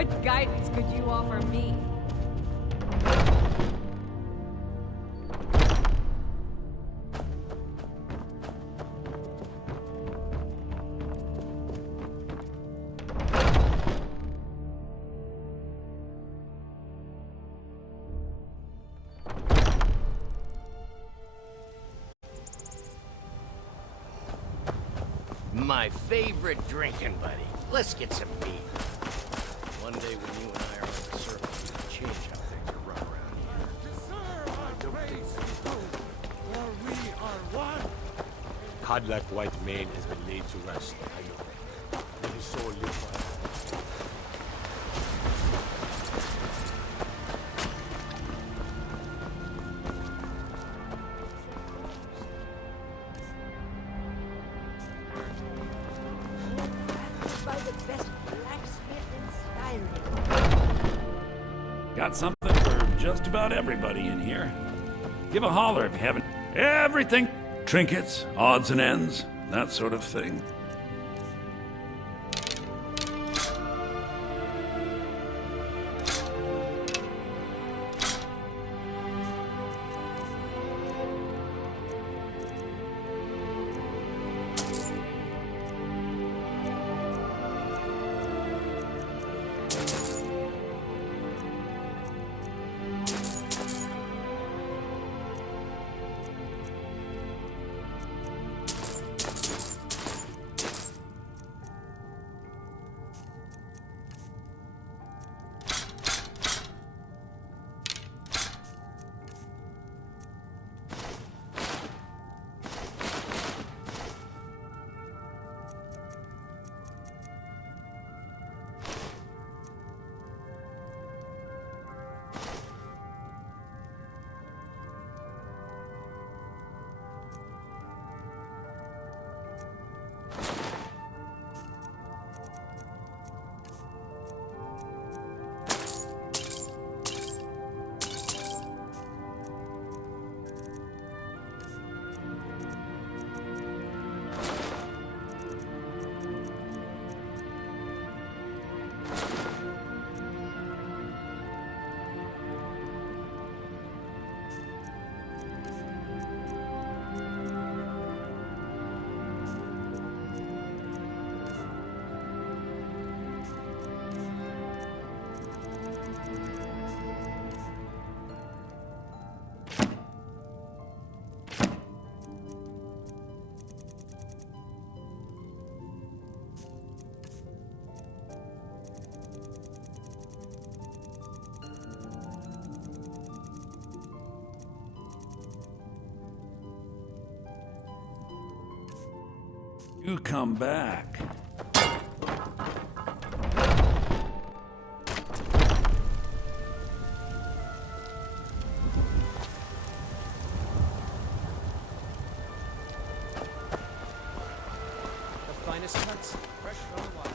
What guidance could you offer me? My favorite drinking buddy. Let's get some beer. One day when you and I are on the surface, we can change how things are run around here. Deserve our praise and hope, for we are one. Codlack White Mane has been laid to rest, I know. May his soul live forever. Got something for just about everybody in here. Give a holler if you haven't. Everything. Trinkets, odds and ends, that sort of thing. You come back. The finest cuts, fresh from the wild.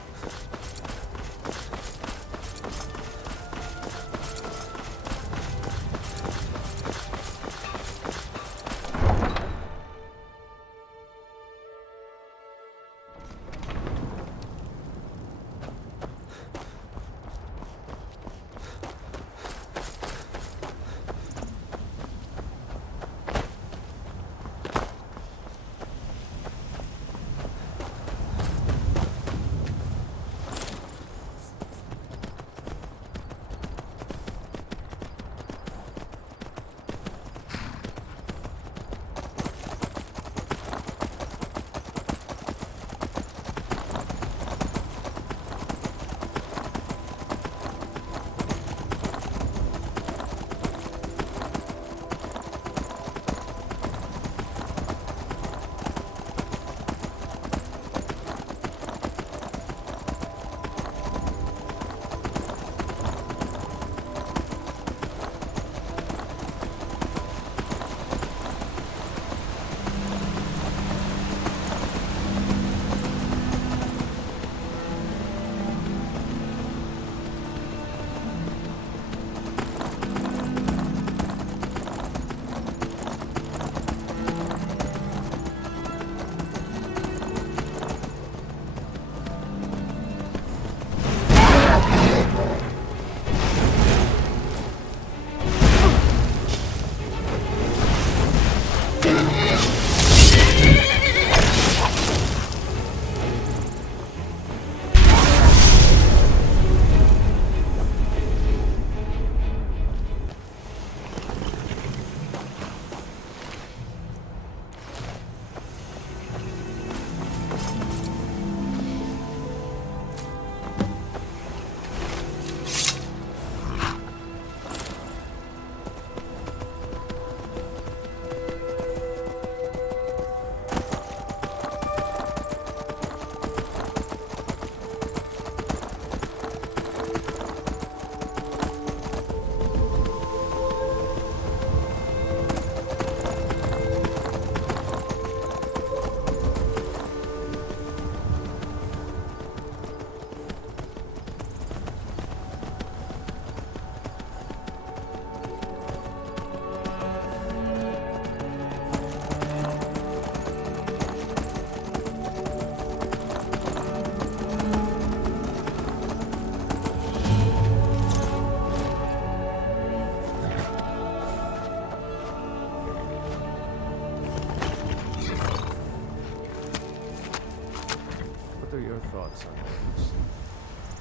thoughts on this?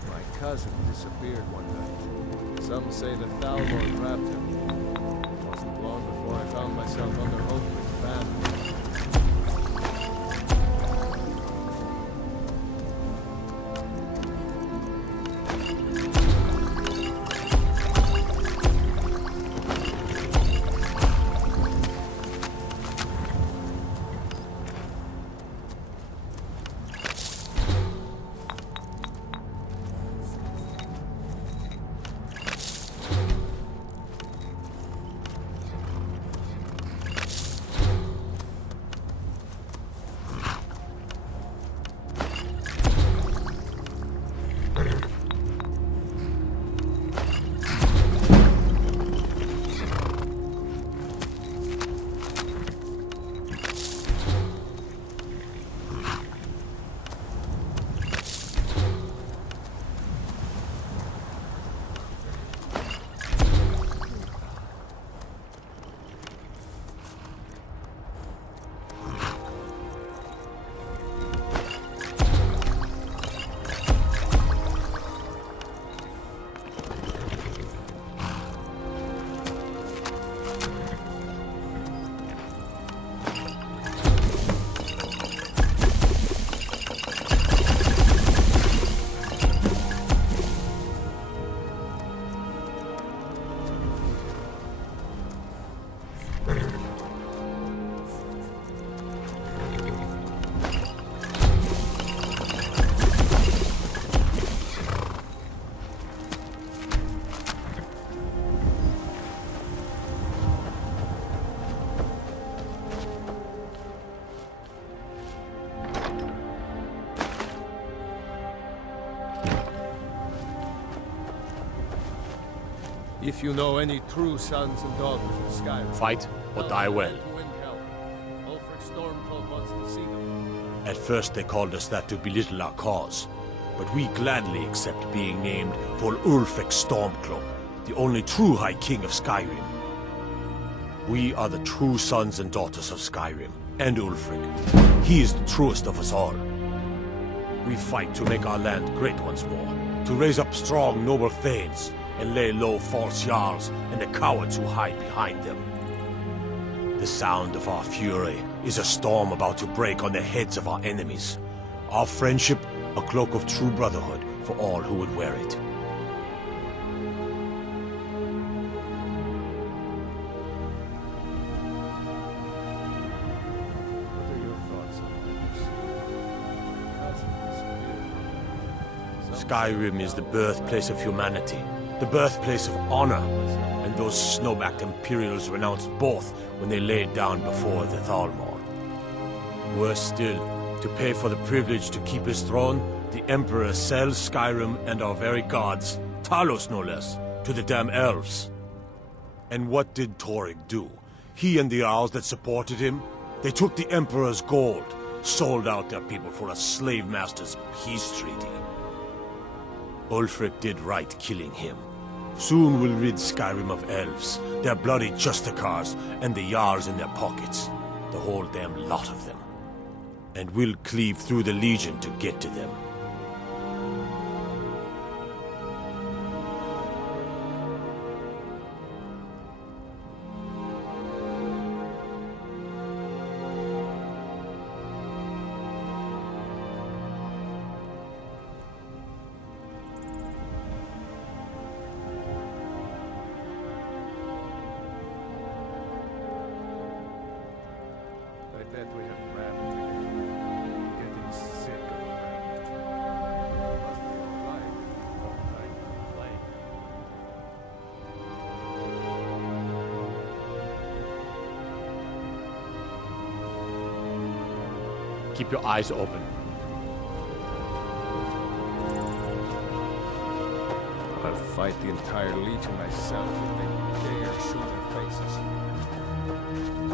My cousin disappeared one night. Some say the Thalmor grabbed him. It wasn't long before I found myself under Ulfric's banner. If you know any true sons and daughters of Skyrim, Fight or die well. Ulfric Stormcloak wants to see them. At first they called us that to belittle our cause, but we gladly accept being named for Ulfric Stormcloak, the only true High King of Skyrim. We are the true sons and daughters of Skyrim, and Ulfric. He is the truest of us all. We fight to make our land great once more, to raise up strong, noble thanes, and lay low false jarls and the cowards who hide behind them. The sound of our fury is a storm about to break on the heads of our enemies. Our friendship, a cloak of true brotherhood for all who would wear it. What are your thoughts on this? Skyrim is the birthplace of humanity, the birthplace of honor, and those snow-backed Imperials renounced both when they laid down before the Thalmor. Worse still, to pay for the privilege to keep his throne, the Emperor sells Skyrim and our very gods, Talos no less, to the damn elves. And what did Torygg do? He and the Jarls that supported him? They took the Emperor's gold, sold out their people for a slave master's peace treaty. Ulfric did right killing him. Soon we'll rid Skyrim of elves, their bloody justicars, and the Jarls in their pockets. The whole damn lot of them. And we'll cleave through the Legion to get to them. I bet we have rabbit again. Getting sick of rabbit. Must be alright. Don't I complain. Keep your eyes open. I'll fight the entire Legion myself if they dare show their faces.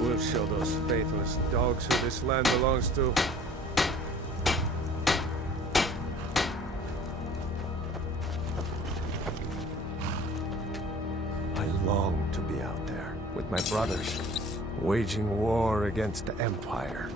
We'll show those faithless dogs who this land belongs to. I long to be out there with my brothers, waging war against the Empire.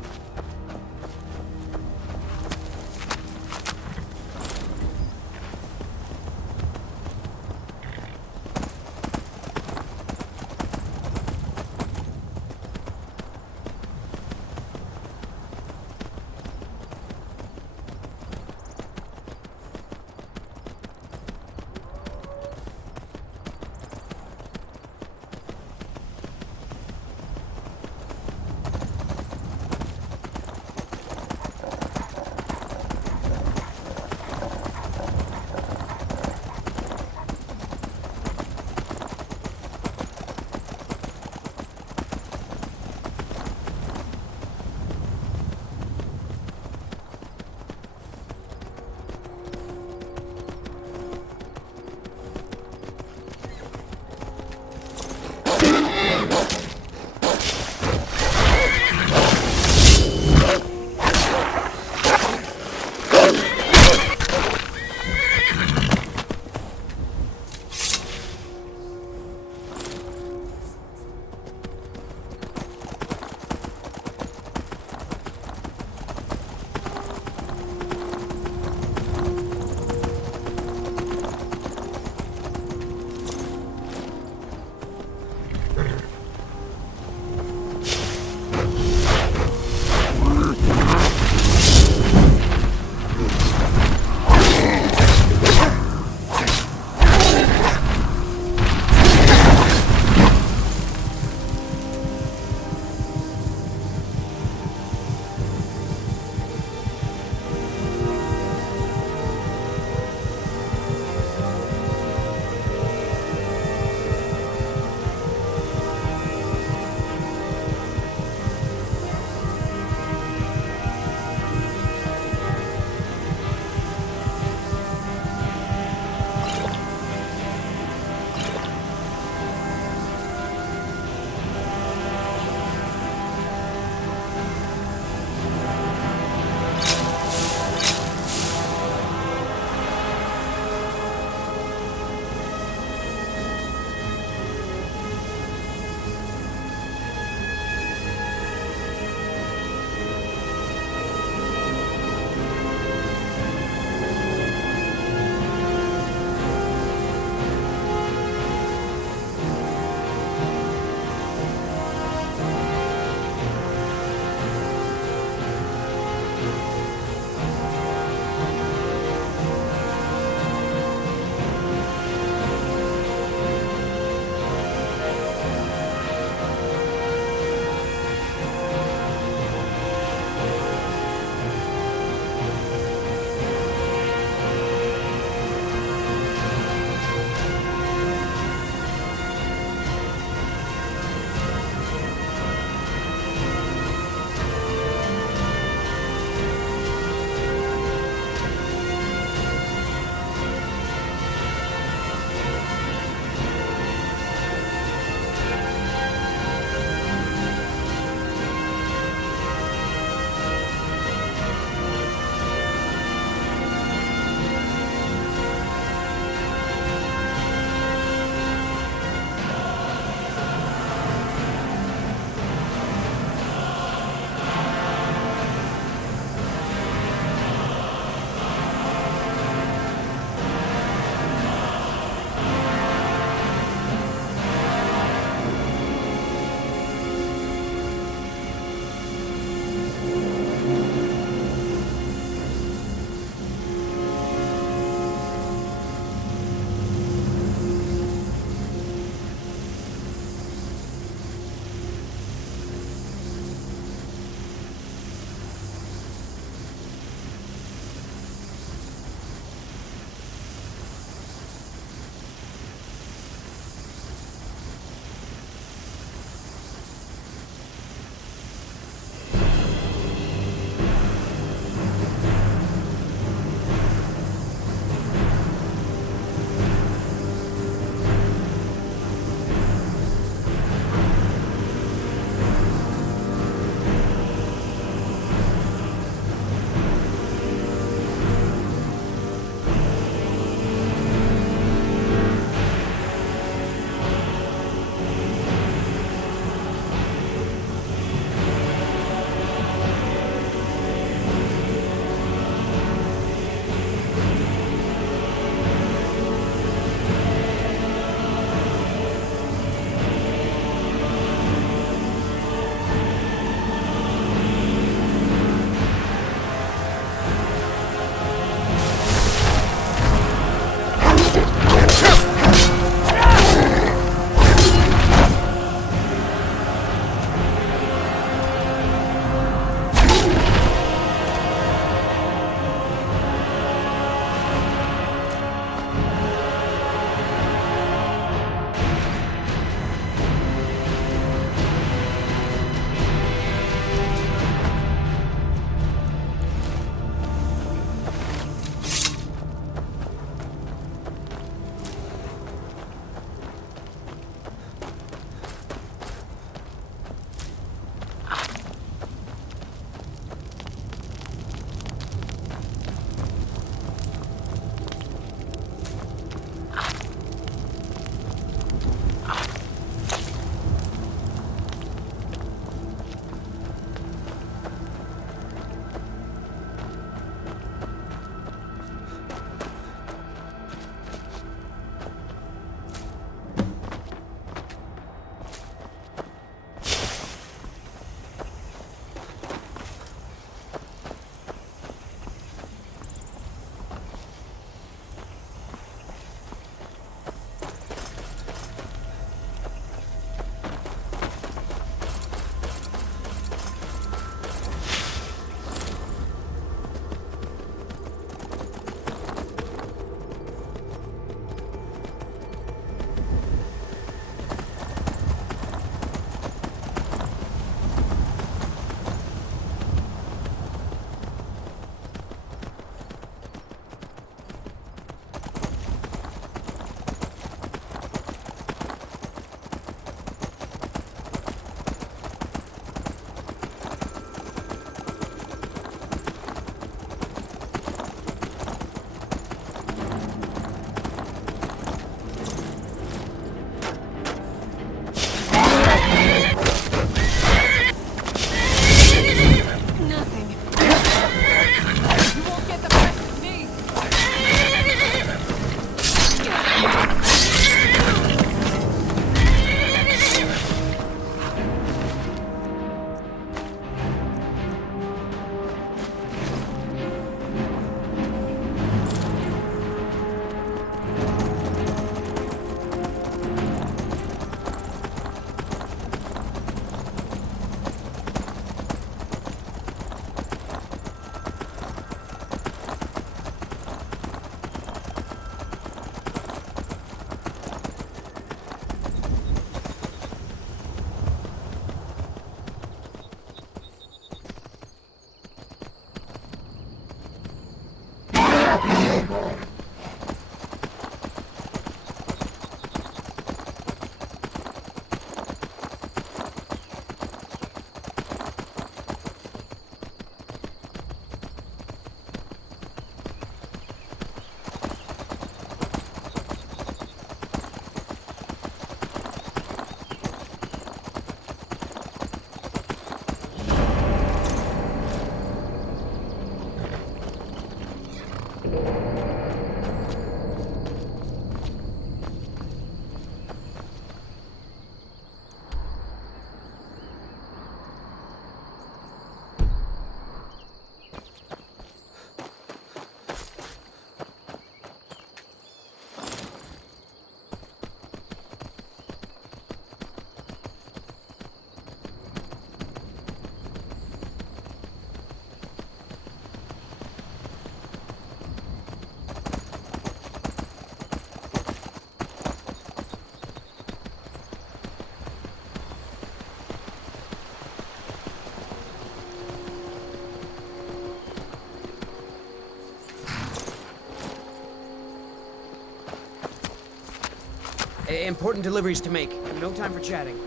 Important deliveries to make. No time for chatting.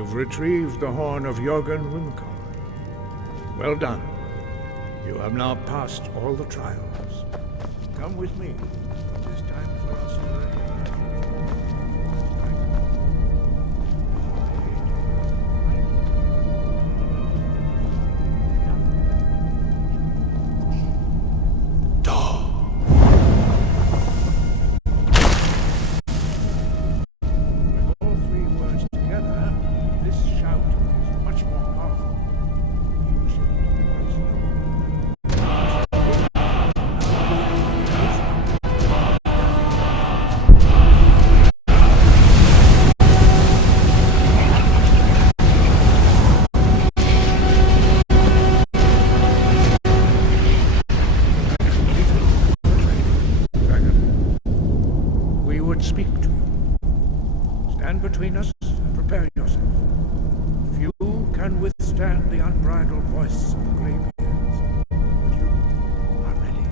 You've retrieved the horn of Jorgen Wimkar. Well done. You have now passed all the trials. Come with me. It is time for us to speak to you. Stand between us and prepare yourself. Few can withstand the unbridled voice of the Greybeards, but you are ready.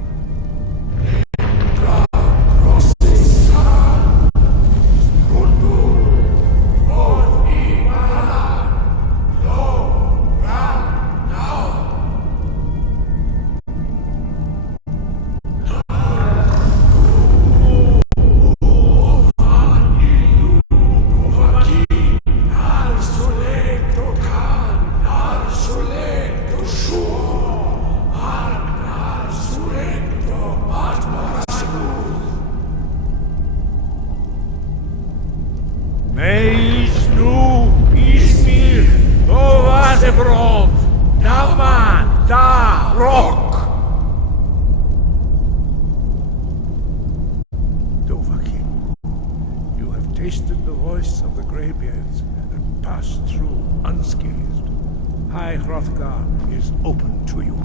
Tasted the voice of the Greybeards and passed through unscathed. High Hrothgar is open to you.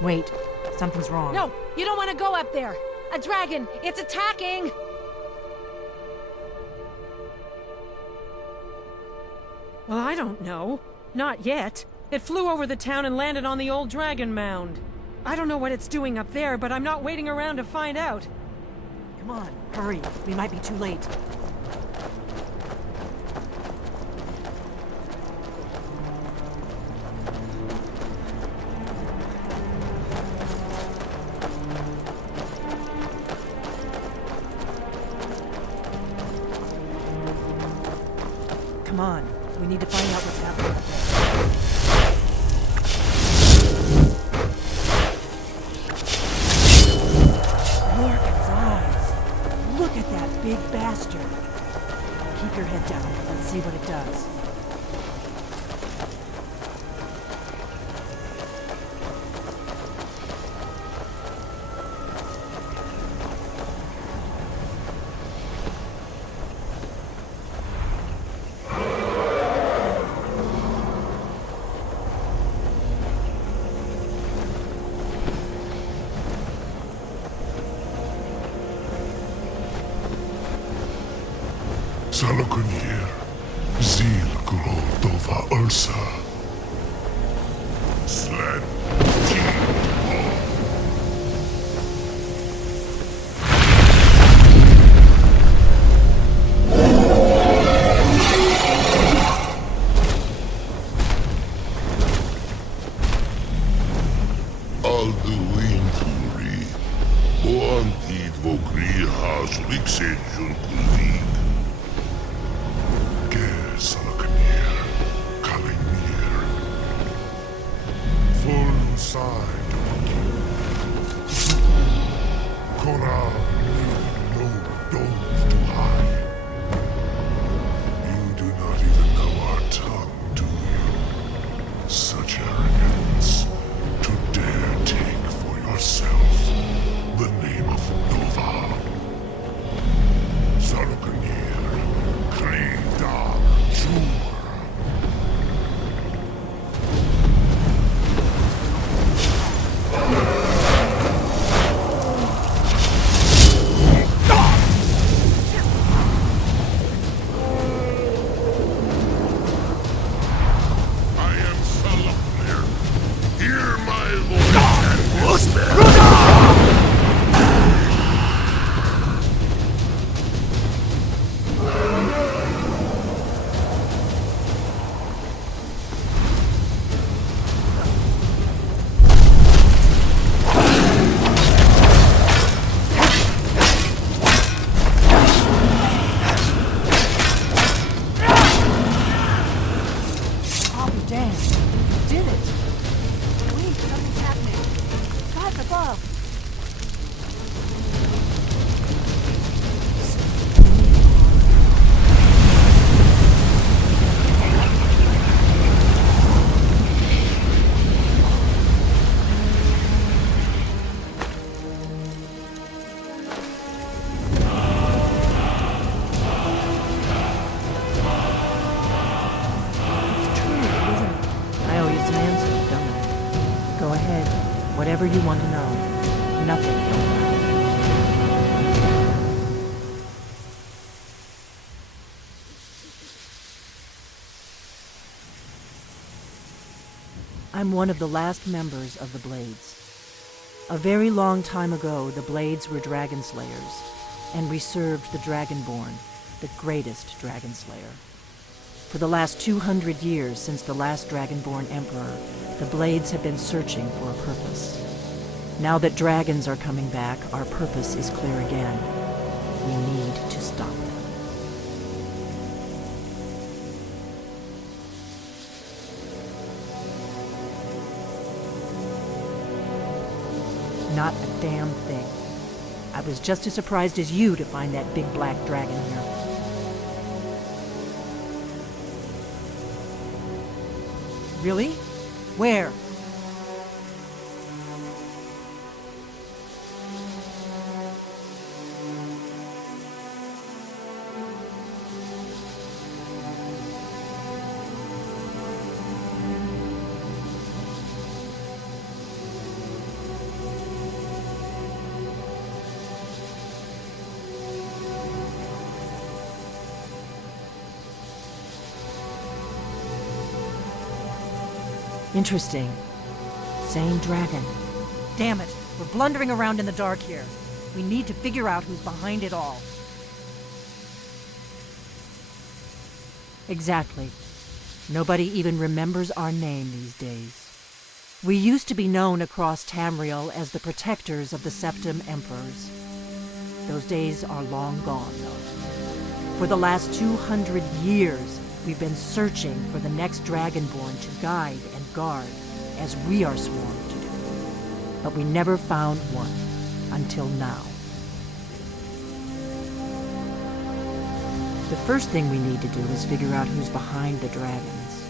Wait, something's wrong. No, you don't want to go up there. A dragon, it's attacking! Well, I don't know. Not yet. It flew over the town and landed on the old dragon mound. I don't know what it's doing up there, but I'm not waiting around to find out. Come on, hurry. We might be too late. Come on. We need to find out what's happening up there. Lorcan's eyes! Look at that big bastard! Keep your head down. Let's see what it does. Salokunir, Zil Grodova Ursa. Sled Alduin Turi, Oantid Vogri Hazlik Kulik. Salokunir, Kalimir, full side, Kora, no dove to hide. You do not even know our tongue, do you? Such arrogance, to dare take for yourself the name of Nova. Salokunir, Krida. Whatever you want to know. Nothing don't matter. I'm one of the last members of the Blades. A very long time ago, the Blades were dragon slayers, and we served the Dragonborn, the greatest dragon slayer. For the last 200 years since the last Dragonborn Emperor, the Blades have been searching for a purpose. Now that dragons are coming back, our purpose is clear again. We need to stop them. Not a damn thing. I was just as surprised as you to find that big black dragon here. Really? Where? Interesting. Same dragon. Damn it. We're blundering around in the dark here. We need to figure out who's behind it all. Exactly. Nobody even remembers our name these days. We used to be known across Tamriel as the protectors of the Septim Emperors. Those days are long gone, though. For the last 200 years, we've been searching for the next Dragonborn to guide and guard, as we are sworn to do. But we never found one, until now. The first thing we need to do is figure out who's behind the dragons.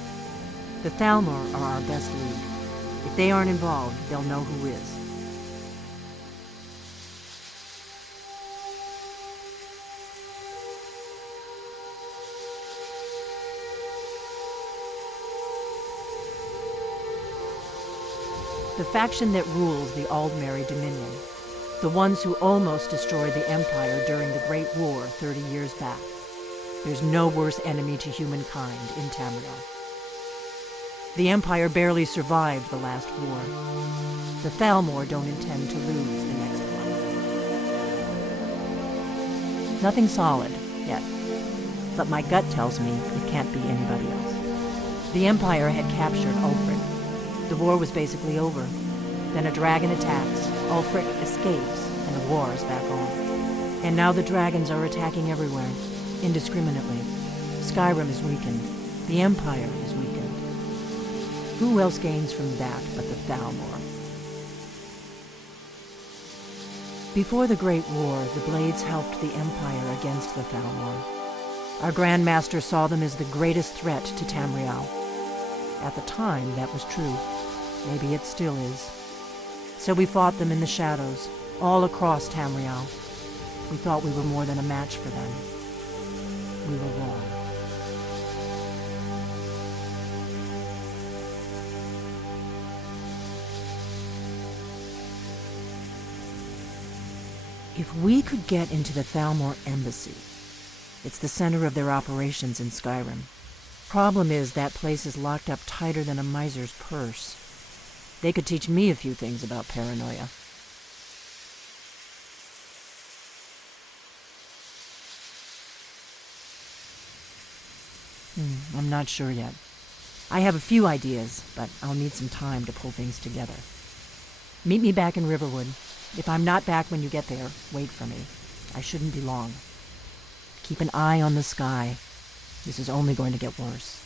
The Thalmor are our best lead. If they aren't involved, they'll know who is. The faction that rules the Aldmeri Dominion. The ones who almost destroyed the Empire during the Great War 30 years back. There's no worse enemy to humankind in Tamriel. The Empire barely survived the last war. The Thalmor don't intend to lose the next one. Nothing solid, yet. But my gut tells me it can't be anybody else. The Empire had captured Ulfric. The war was basically over. Then a dragon attacks, Ulfric escapes, and the war is back on. And now the dragons are attacking everywhere, indiscriminately. Skyrim is weakened. The Empire is weakened. Who else gains from that but the Thalmor? Before the Great War, the Blades helped the Empire against the Thalmor. Our Grand Master saw them as the greatest threat to Tamriel. At the time, that was true. Maybe it still is. So we fought them in the shadows, all across Tamriel. We thought we were more than a match for them. We were wrong. If we could get into the Thalmor embassy, it's the center of their operations in Skyrim. Problem is, that place is locked up tighter than a miser's purse. They could teach me a few things about paranoia. I'm not sure yet. I have a few ideas, but I'll need some time to pull things together. Meet me back in Riverwood. If I'm not back when you get there, wait for me. I shouldn't be long. Keep an eye on the sky. This is only going to get worse.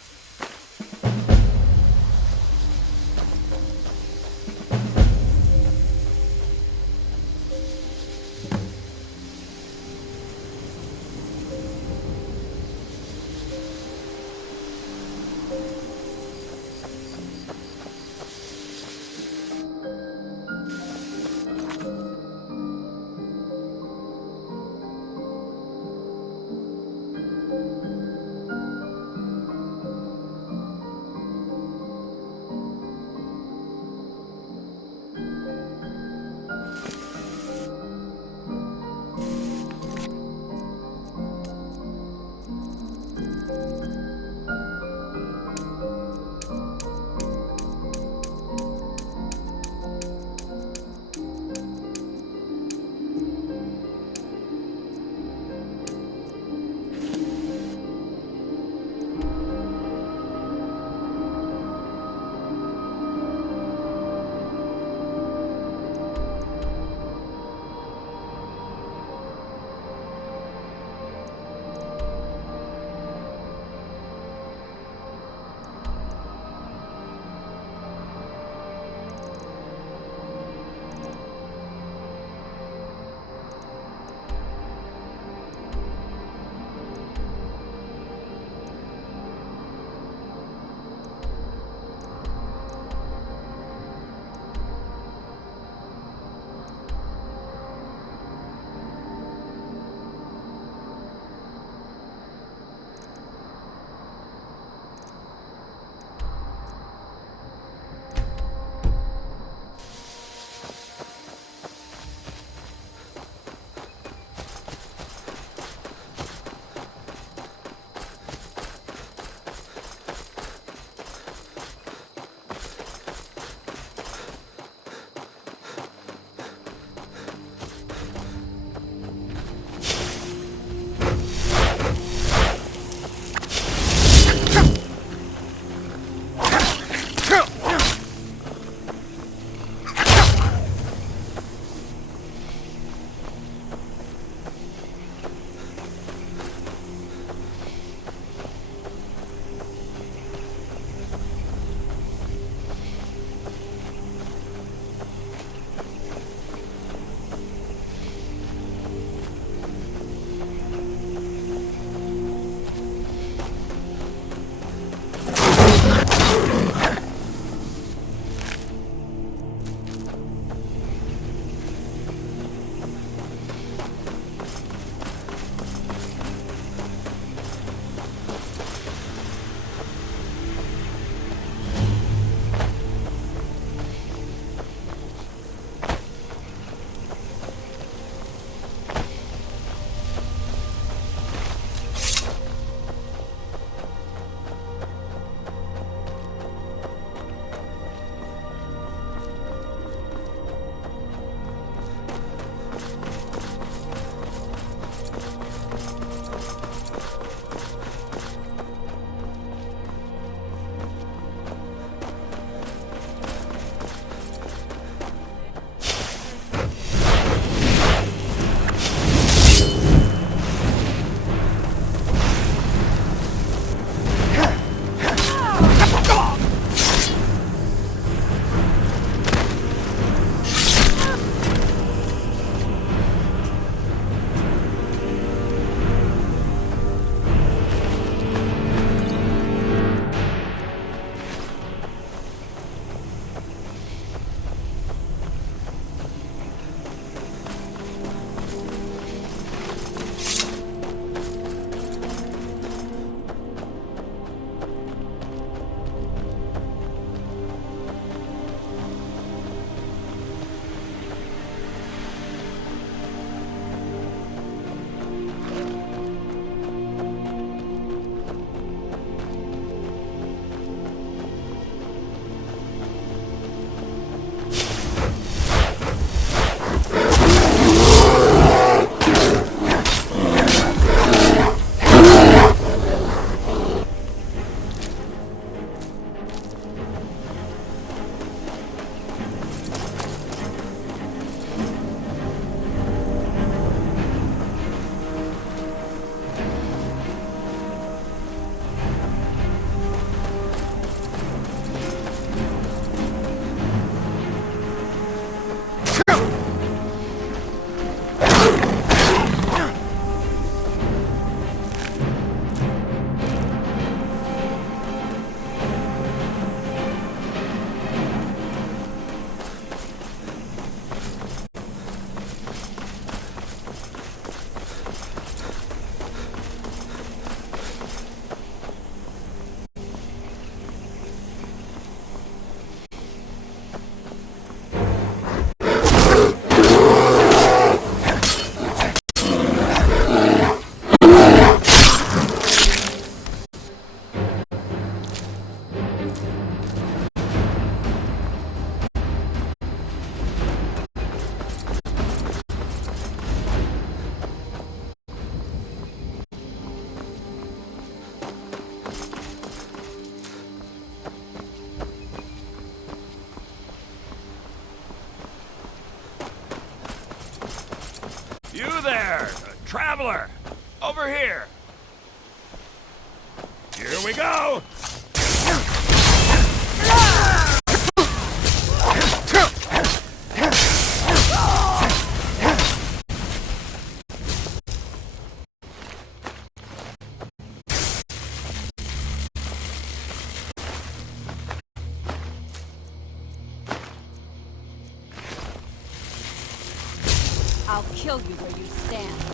I'll kill you where you stand.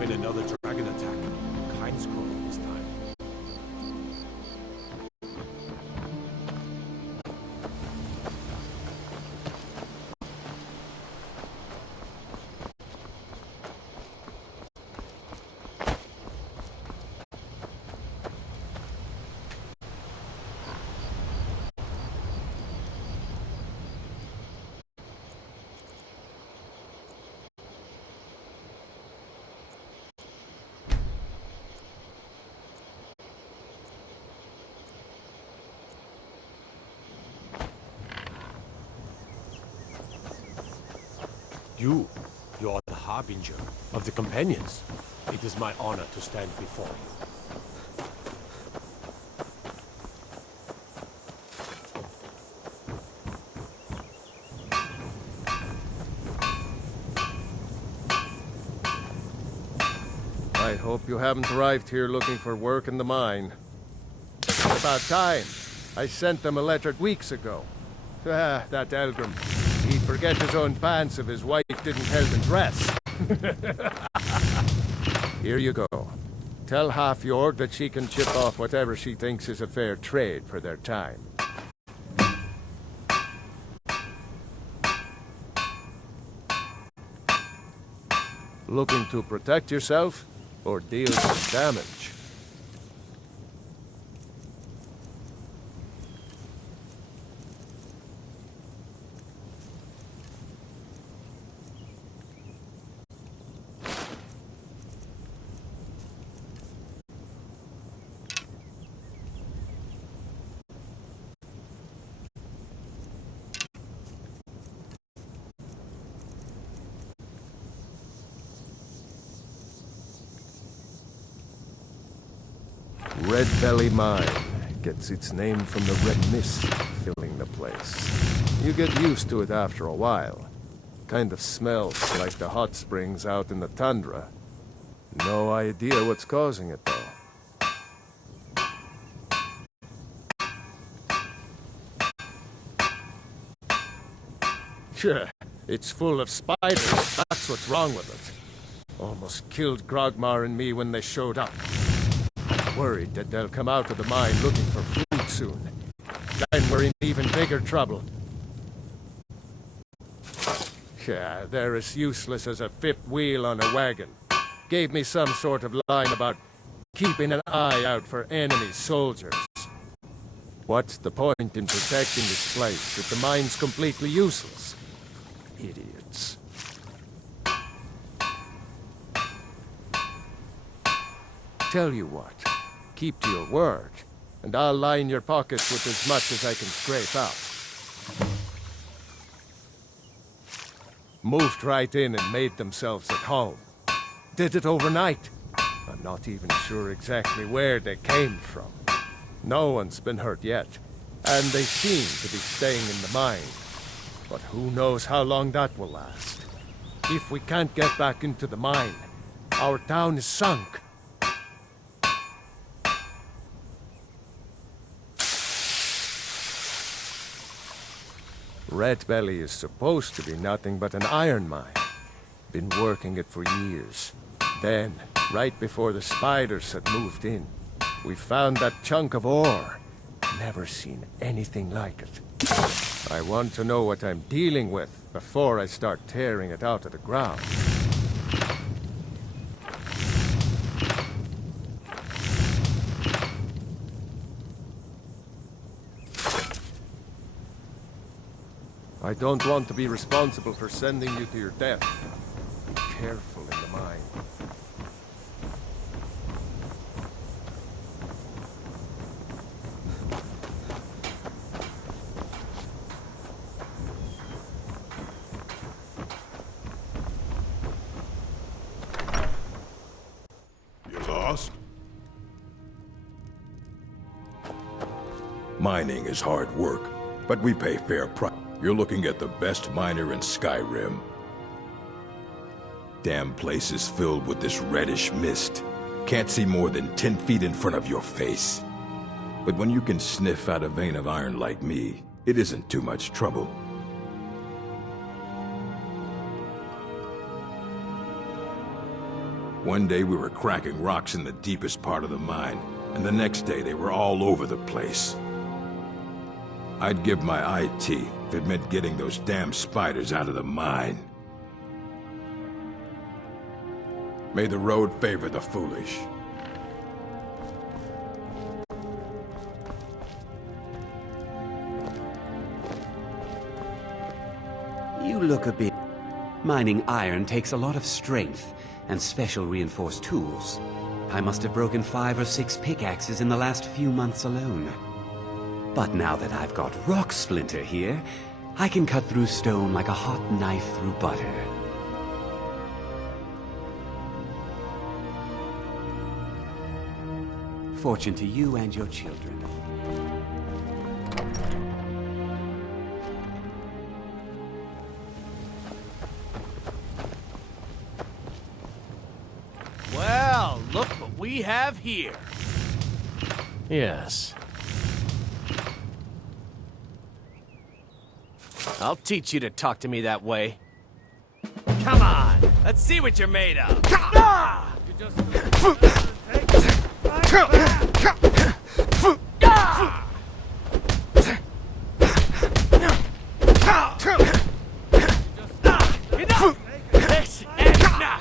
been another dragon attack. Kind scroll this time. You are the harbinger of the companions. It is my honor to stand before you. I hope you haven't arrived here looking for work in the mine. About time. I sent them a letter weeks ago. Ah, that Elgrim. He'd forget his own pants if his wife didn't help him dress. Here you go. Tell Half-York that she can chip off whatever she thinks is a fair trade for their time. Looking to protect yourself? or deal some damage. Red Belly Mine gets its name from the red mist filling the place. You get used to it after a while. Kind of smells like the hot springs out in the tundra. No idea what's causing it, though. Sure, it's full of spiders. That's what's wrong with it. Almost killed Grogmar and me when they showed up. Worried that they'll come out of the mine looking for food soon. Then we're in even bigger trouble. Yeah, they're as useless as a fifth wheel on a wagon. Gave me some sort of line about keeping an eye out for enemy soldiers. What's the point in protecting this place if the mine's completely useless? Idiots. Tell you what. Keep to your word, and I'll line your pockets with as much as I can scrape out. Moved right in and made themselves at home. Did it overnight. I'm not even sure exactly where they came from. No one's been hurt yet, and they seem to be staying in the mine. But who knows how long that will last. If we can't get back into the mine, our town is sunk. Red Belly is supposed to be nothing but an iron mine. Been working it for years. Then, right before the spiders had moved in, we found that chunk of ore. Never seen anything like it. I want to know what I'm dealing with before I start tearing it out of the ground. I don't want to be responsible for sending you to your death. Be careful in the mine. You lost? Mining is hard work, but we pay fair price. You're looking at the best miner in Skyrim. Damn place is filled with this reddish mist. Can't see more than 10 feet in front of your face. But when you can sniff out a vein of iron like me, it isn't too much trouble. One day we were cracking rocks in the deepest part of the mine, and the next day they were all over the place. I'd give my eye teeth if it meant getting those damn spiders out of the mine. May the road favor the foolish. You look a bit... Mining iron takes a lot of strength and special reinforced tools. I must have broken 5 or 6 pickaxes in the last few months alone. But now that I've got Rock Splinter here, I can cut through stone like a hot knife through butter. Fortune to you and your children. Well, look what we have here. Yes. I'll teach you to talk to me that way. Come on, let's see what you're made of. You just... This ends now.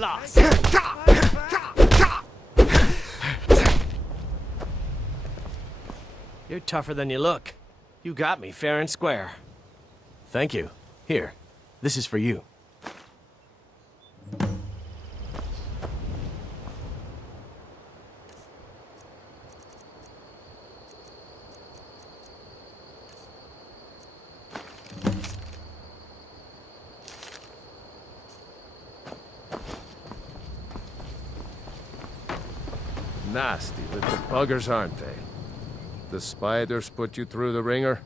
lost. You're tougher than you look. You got me fair and square. Thank you. Here, this is for you. Nasty little buggers, aren't they? The spiders put you through the ringer?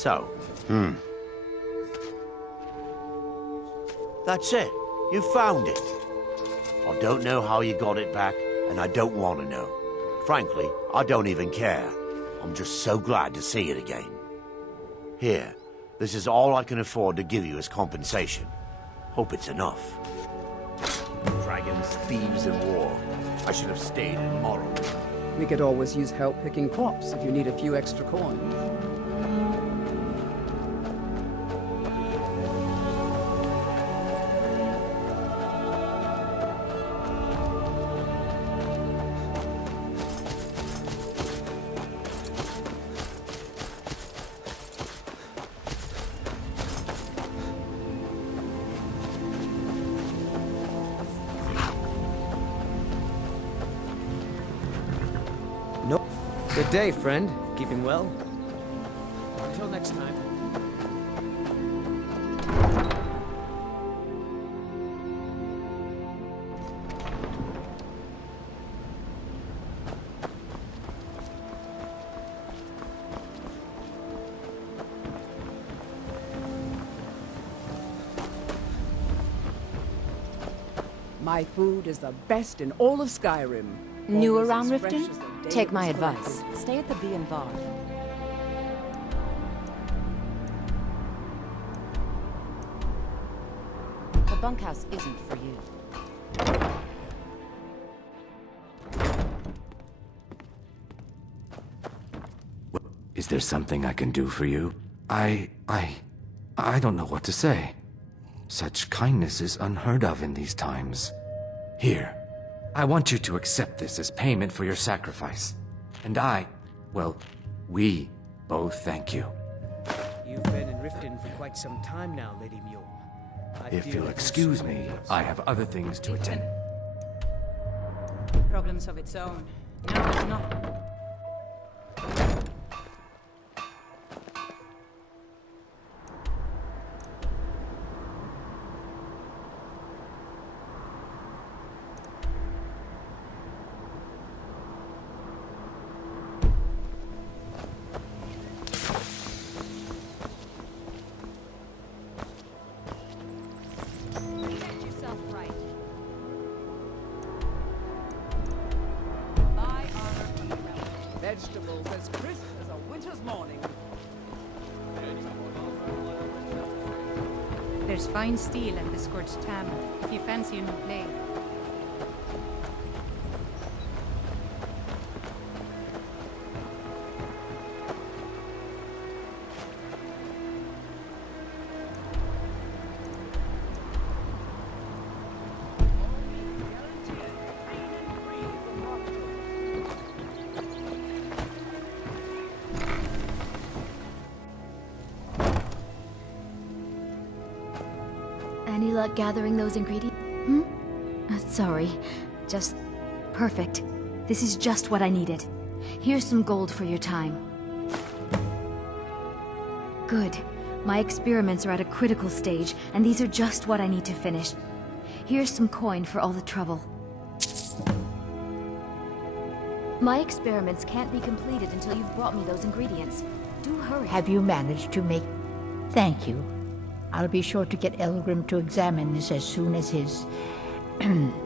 So. That's it. You found it. I don't know how you got it back, and I don't want to know. Frankly, I don't even care. I'm just so glad to see it again. Here, this is all I can afford to give you as compensation. Hope it's enough. Dragons, thieves, and war. I should have stayed in Morrowind. We could always use help picking crops if you need a few extra coins. Good day, friend. Keeping well? Until next time. My food is the best in all of Skyrim. New Always around as fresh Riften? as the day Take it my was advice. planted. Stay at the Bee and Bar. The bunkhouse isn't for you. Is there something I can do for you? I don't know what to say. Such kindness is unheard of in these times. Here, I want you to accept this as payment for your sacrifice. And we both thank you. You've been in Riften for quite some time now, Lady Mule. If you'll excuse me, I have other things to attend. Problems of its own. No, it's not. Get yourself right. Buy armor from the realm. Vegetables as crisp as a winter's morning. There's fine steel at the Scorched Tam, if you fancy a new blade. Any luck gathering those ingredients? Sorry. Just perfect. This is just what I needed. Here's some gold for your time. Good. My experiments are at a critical stage, and these are just what I need to finish. Here's some coin for all the trouble. My experiments can't be completed until you've brought me those ingredients. Do hurry. Have you managed to make... Thank you. I'll be sure to get Elgrim to examine this as soon as his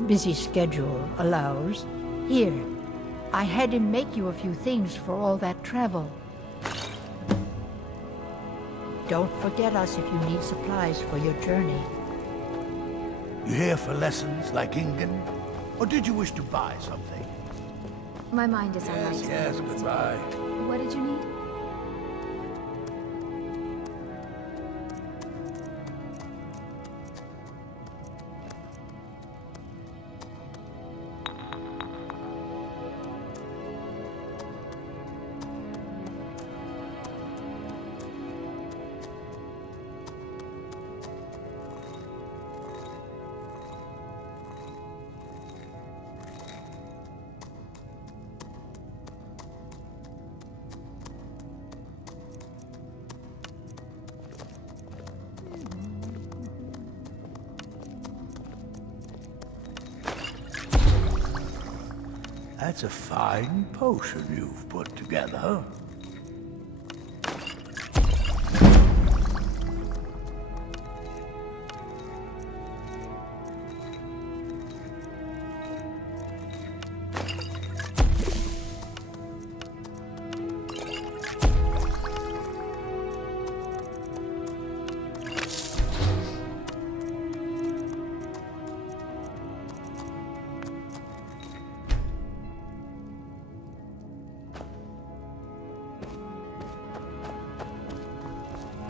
busy schedule allows. Here, I had him make you a few things for all that travel. Don't forget us if you need supplies for your journey. You here for lessons like Ingen? Or did you wish to buy something? My mind is on my Yes, experiments goodbye. today. What did you need? That's a fine potion you've put together.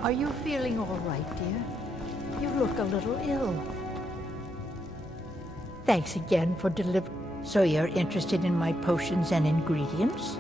Are you feeling all right, dear? You look a little ill. Thanks again for delivering. So you're interested in my potions and ingredients?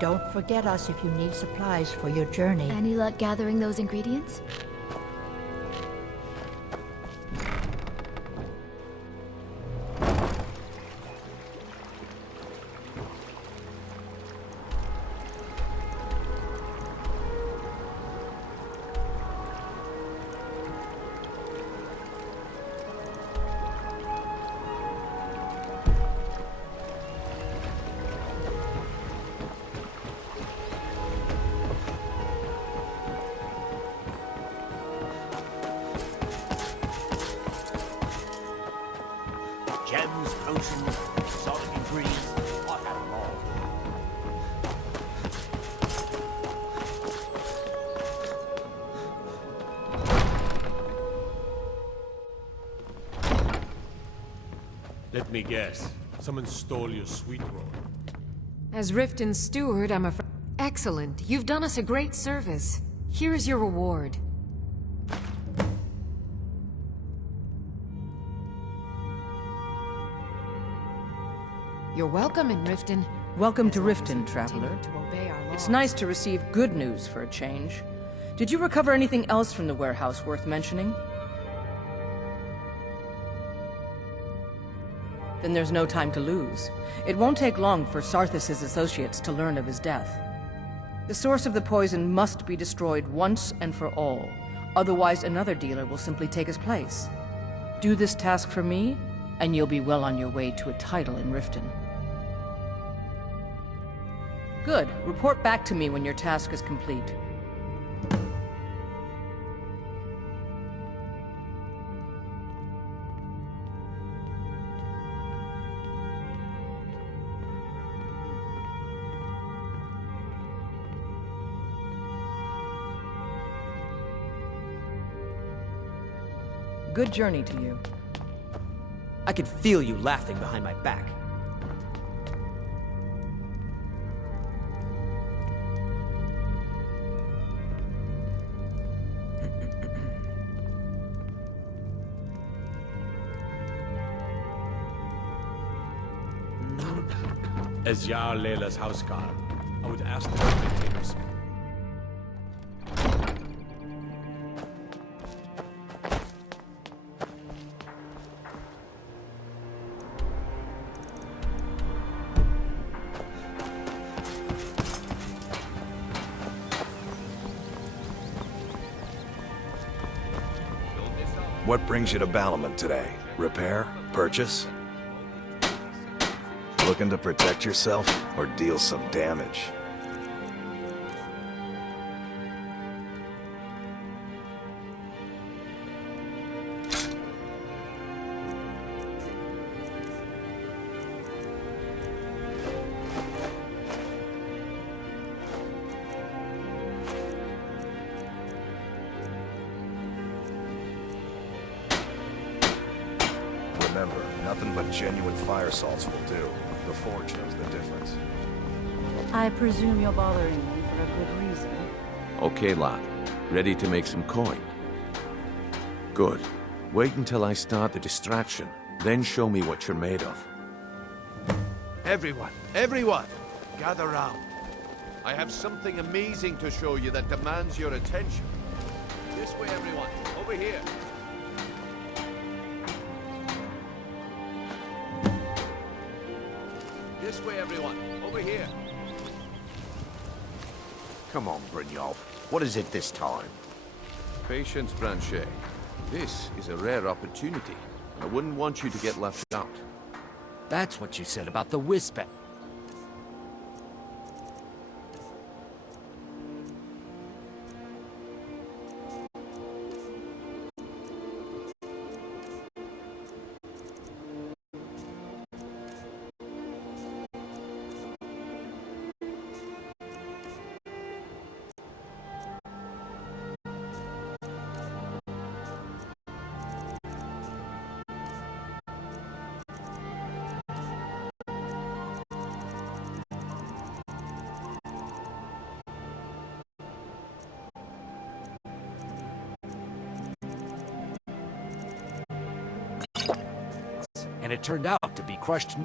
Don't forget us if you need supplies for your journey. Any luck gathering those ingredients? Gems, potions, exotic ingredients, I have them all. Let me guess. Someone stole your sweet roll. As Riften's steward, I'm afraid. Excellent. You've done us a great service. Here's your reward. You're welcome in Riften. Welcome to Riften, traveler. It's nice to receive good news for a change. Did you recover anything else from the warehouse worth mentioning? Then there's no time to lose. It won't take long for Sarthis' associates to learn of his death. The source of the poison must be destroyed once and for all. Otherwise, another dealer will simply take his place. Do this task for me, and you'll be well on your way to a title in Riften. Good. Report back to me when your task is complete. Good journey to you. I could feel you laughing behind my back. As Jarl Leila's houseguard, I would ask them to take us. What brings you to Balamon today? Repair? Purchase? Looking to protect yourself or deal some damage? Remember, nothing but genuine fire salts will do. The Forge knows the difference. I presume you're bothering me for a good reason. Okay, lad. Ready to make some coin? Good. Wait until I start the distraction, then show me what you're made of. Everyone, gather round. I have something amazing to show you that demands your attention. This way, everyone. Over here. This way, everyone. Over here. Come on, Brynjolf. What is it this time? Patience, Blanchet. This is a rare opportunity, and I wouldn't want you to get left out. That's what you said about the Whisper. And it turned out to be crushed.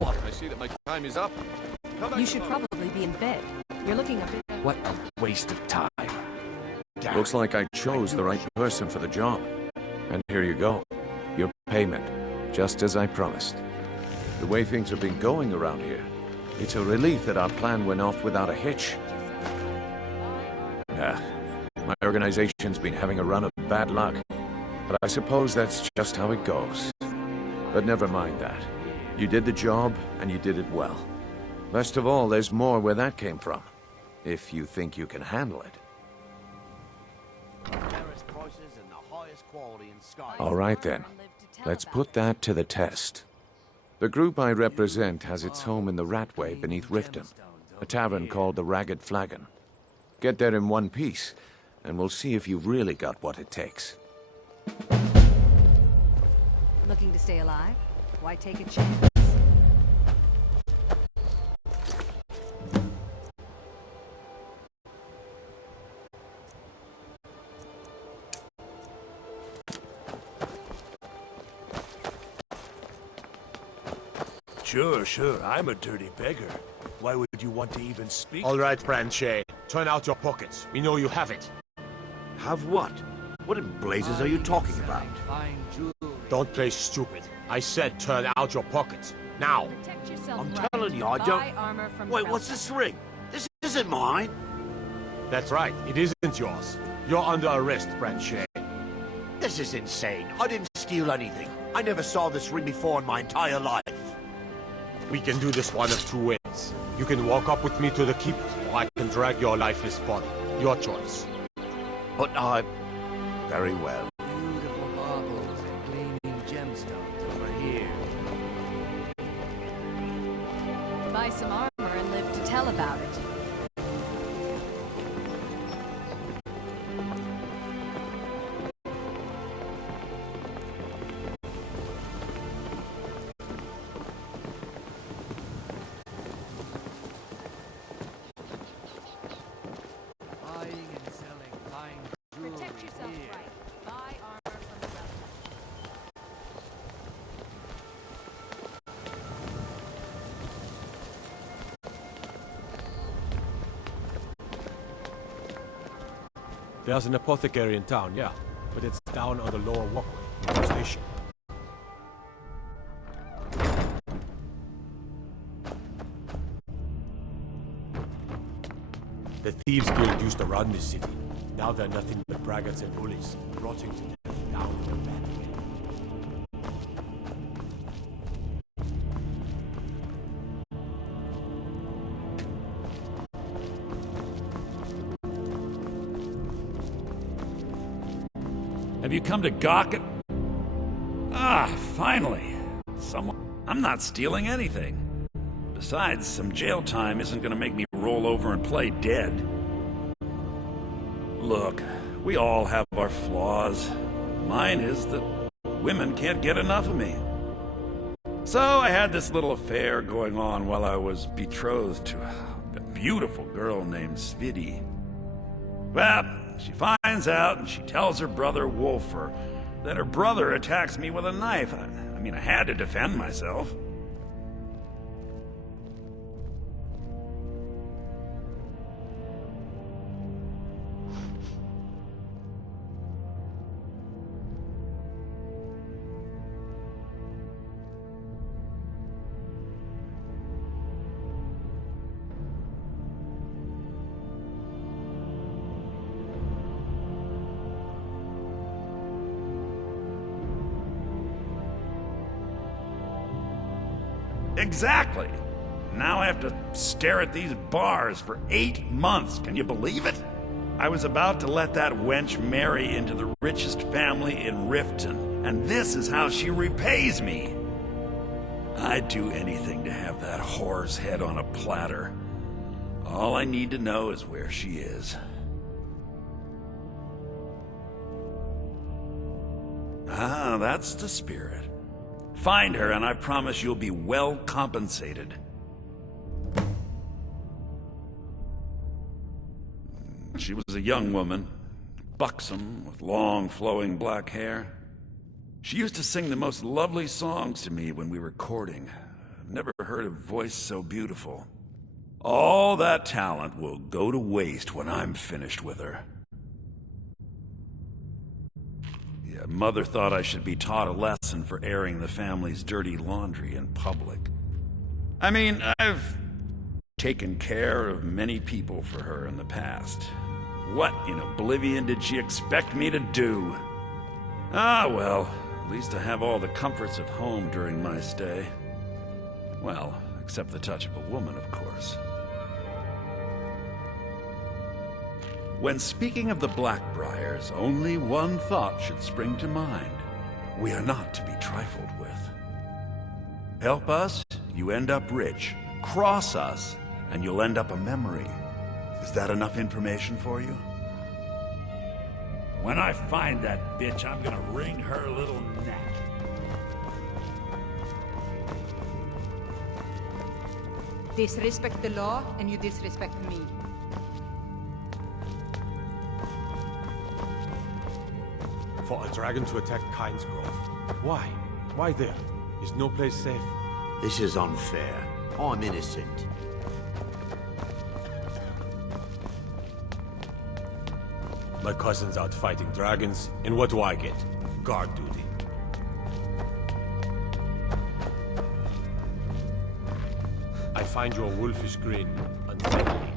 Well, I see that my time is up. You should probably be in bed. You're looking a bit... What a waste of time. Looks like I chose the right person for the job. And here you go. Your payment, just as I promised. The way things have been going around here, it's a relief that our plan went off without a hitch. My organization's been having a run of bad luck, but I suppose that's just how it goes. But never mind that. You did the job, and you did it well. Best of all, there's more where that came from, if you think you can handle it. All right then, let's put that to the test. The group I represent has its home in the Ratway beneath Riften, a tavern called the Ragged Flagon. Get there in one piece, and we'll see if you've really got what it takes. Looking to stay alive? Why take a chance? Sure, I'm a dirty beggar. Why would Did you want to even speak? All right, Branche. Turn out your pockets. We know you have it. Have what? What in blazes are you talking about? Don't play stupid. I said turn out your pockets. Now. I'm telling you, I don't... Wait, what's this ring? This isn't mine. That's right. It isn't yours. You're under arrest, Branche. This is insane. I didn't steal anything. I never saw this ring before in my entire life. We can do this one of two ways. You can walk up with me to the keep, or I can drag your lifeless body. Your choice. But I... Very well. Beautiful marbles and gleaming gemstones over here. Buy some armor and live to tell about it. There's an apothecary in town, yeah. But it's down on the lower walkway, near the station. The Thieves Guild used to run this city. Now they're nothing but braggarts and bullies, rotting to death down in the back again. Have you come to gawk at... Ah, finally. Someone... I'm not stealing anything. Besides, some jail time isn't gonna make me roll over and play dead. Look, we all have our flaws. Mine is that women can't get enough of me. So I had this little affair going on while I was betrothed to a beautiful girl named Svidi. Well, she finds out and she tells her brother Wolfer that her brother attacks me with a knife. I mean, I had to defend myself. Exactly. Now I have to stare at these bars for 8 months. Can you believe it? I was about to let that wench marry into the richest family in Riften, and this is how she repays me. I'd do anything to have that whore's head on a platter. All I need to know is where she is. Ah, that's the spirit. Find her, and I promise you'll be well compensated. She was a young woman, buxom, with long, flowing black hair. She used to sing the most lovely songs to me when we were courting. I've never heard a voice so beautiful. All that talent will go to waste when I'm finished with her. Mother thought I should be taught a lesson for airing the family's dirty laundry in public. I mean, I've taken care of many people for her in the past. What in oblivion did she expect me to do? Ah, well, at least I have all the comforts of home during my stay. Well, except the touch of a woman, of course. When speaking of the Blackbriars, only one thought should spring to mind. We are not to be trifled with. Help us, you end up rich. Cross us, and you'll end up a memory. Is that enough information for you? When I find that bitch, I'm gonna wring her little neck. Disrespect the law, and you disrespect me. For a dragon to attack Kynes Grove. Why? Why there? Is no place safe? This is unfair. I'm innocent. My cousin's out fighting dragons, and what do I get? Guard duty. I find your wolfish grin unfriendly.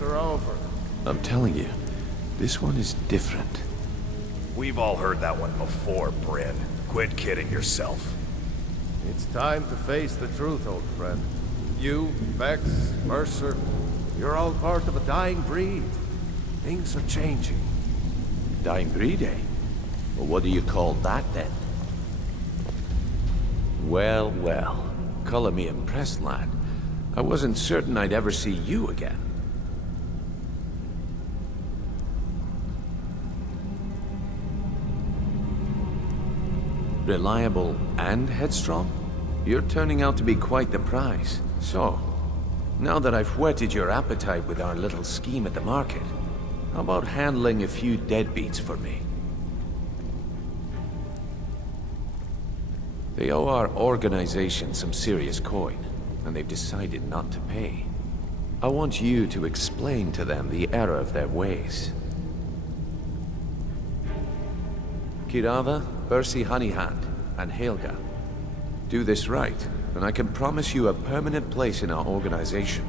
Are over. I'm telling you, this one is different. We've all heard that one before, Bryn. Quit kidding yourself. It's time to face the truth, old friend. You, Vex, Mercer, you're all part of a dying breed. Things are changing. Dying breed, eh? Well, what do you call that, then? Well, well. Color me impressed, lad. I wasn't certain I'd ever see you again. Reliable and headstrong? You're turning out to be quite the prize. So, now that I've whetted your appetite with our little scheme at the market, how about handling a few deadbeats for me? They owe our organization some serious coin, and they've decided not to pay. I want you to explain to them the error of their ways. Kirava, Percy Honeyhand, and Helga. Do this right, and I can promise you a permanent place in our organization.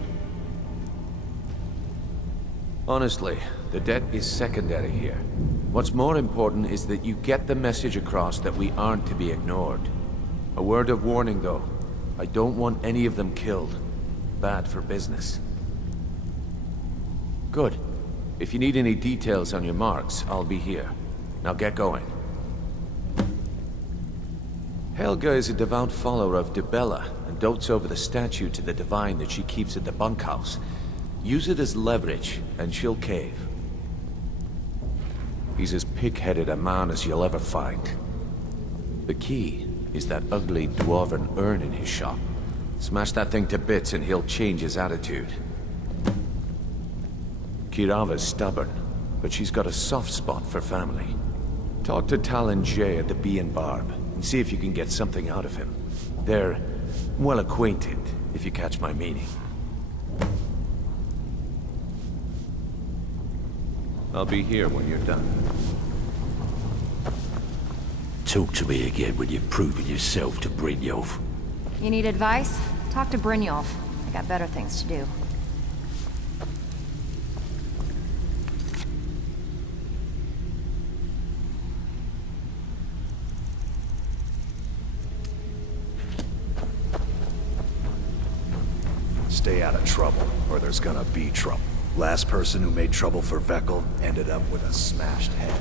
Honestly, the debt is secondary here. What's more important is that you get the message across that we aren't to be ignored. A word of warning, though. I don't want any of them killed. Bad for business. Good. If you need any details on your marks, I'll be here. Now get going. Helga is a devout follower of Dibella and dotes over the statue to the divine that she keeps at the bunkhouse. Use it as leverage, and she'll cave. He's as pig-headed a man as you'll ever find. The key is that ugly dwarven urn in his shop. Smash that thing to bits and he'll change his attitude. Kirava's stubborn, but she's got a soft spot for family. Talk to Talon Jay at the Bee and Barb, and see if you can get something out of him. They're well acquainted, if you catch my meaning. I'll be here when you're done. Talk to me again when you've proven yourself to Brynjolf. You need advice? Talk to Brynjolf. I got better things to do. Stay out of trouble, or there's gonna be trouble. Last person who made trouble for Veckel ended up with a smashed head.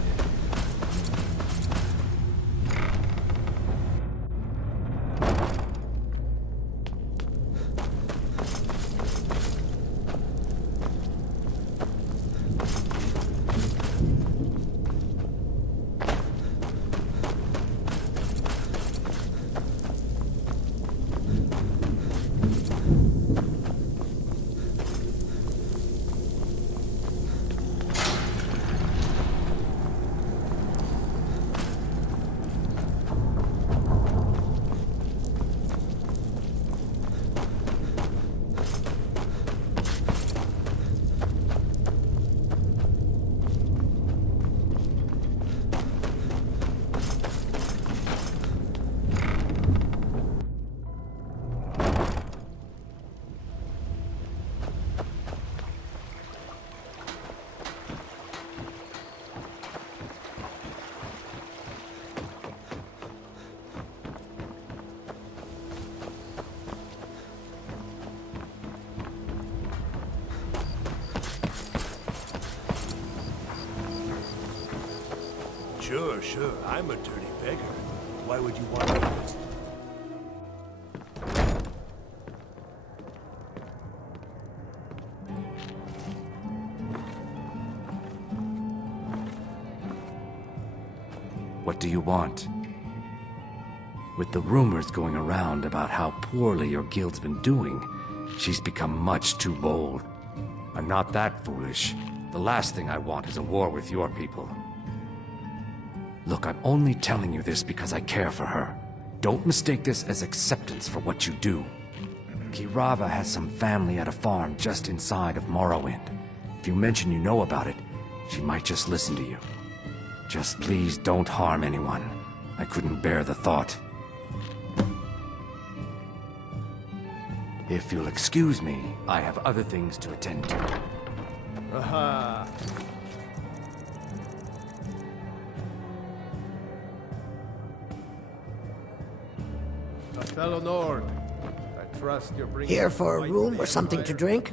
Sure. I'm a dirty beggar. Why would you want this? What do you want? With the rumors going around about how poorly your guild's been doing, she's become much too bold. I'm not that foolish. The last thing I want is a war with your people. Look, I'm only telling you this because I care for her. Don't mistake this as acceptance for what you do. Kirava has some family at a farm just inside of Morrowind. If you mention you know about it, she might just listen to you. Just please don't harm anyone. I couldn't bear the thought. If you'll excuse me, I have other things to attend to. Aha! A fellow Nord. I trust you're bringing... Here for a room or something to drink?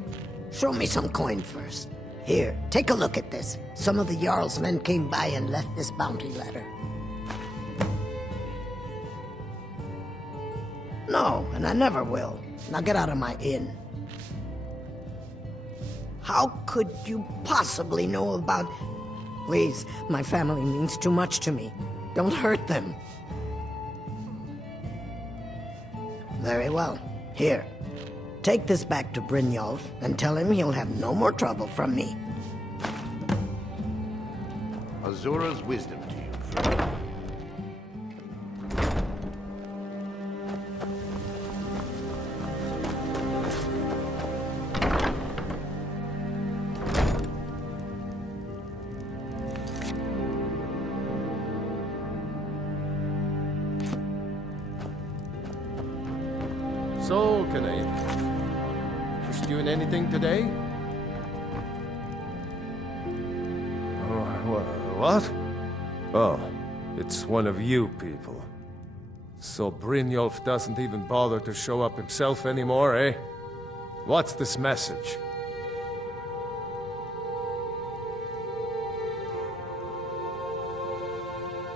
Show me some coin first. Here, take a look at this. Some of the Jarl's men came by and left this bounty letter. No, and I never will. Now get out of my inn. How could you possibly know about... Please, my family means too much to me. Don't hurt them. Very well. Here. Take this back to Brynjolf and tell him he'll have no more trouble from me. Azura's wisdom to you, friend. So, Canadian. Just you in anything today? What? Oh, it's one of you people. So Brynjolf doesn't even bother to show up himself anymore, eh? What's this message?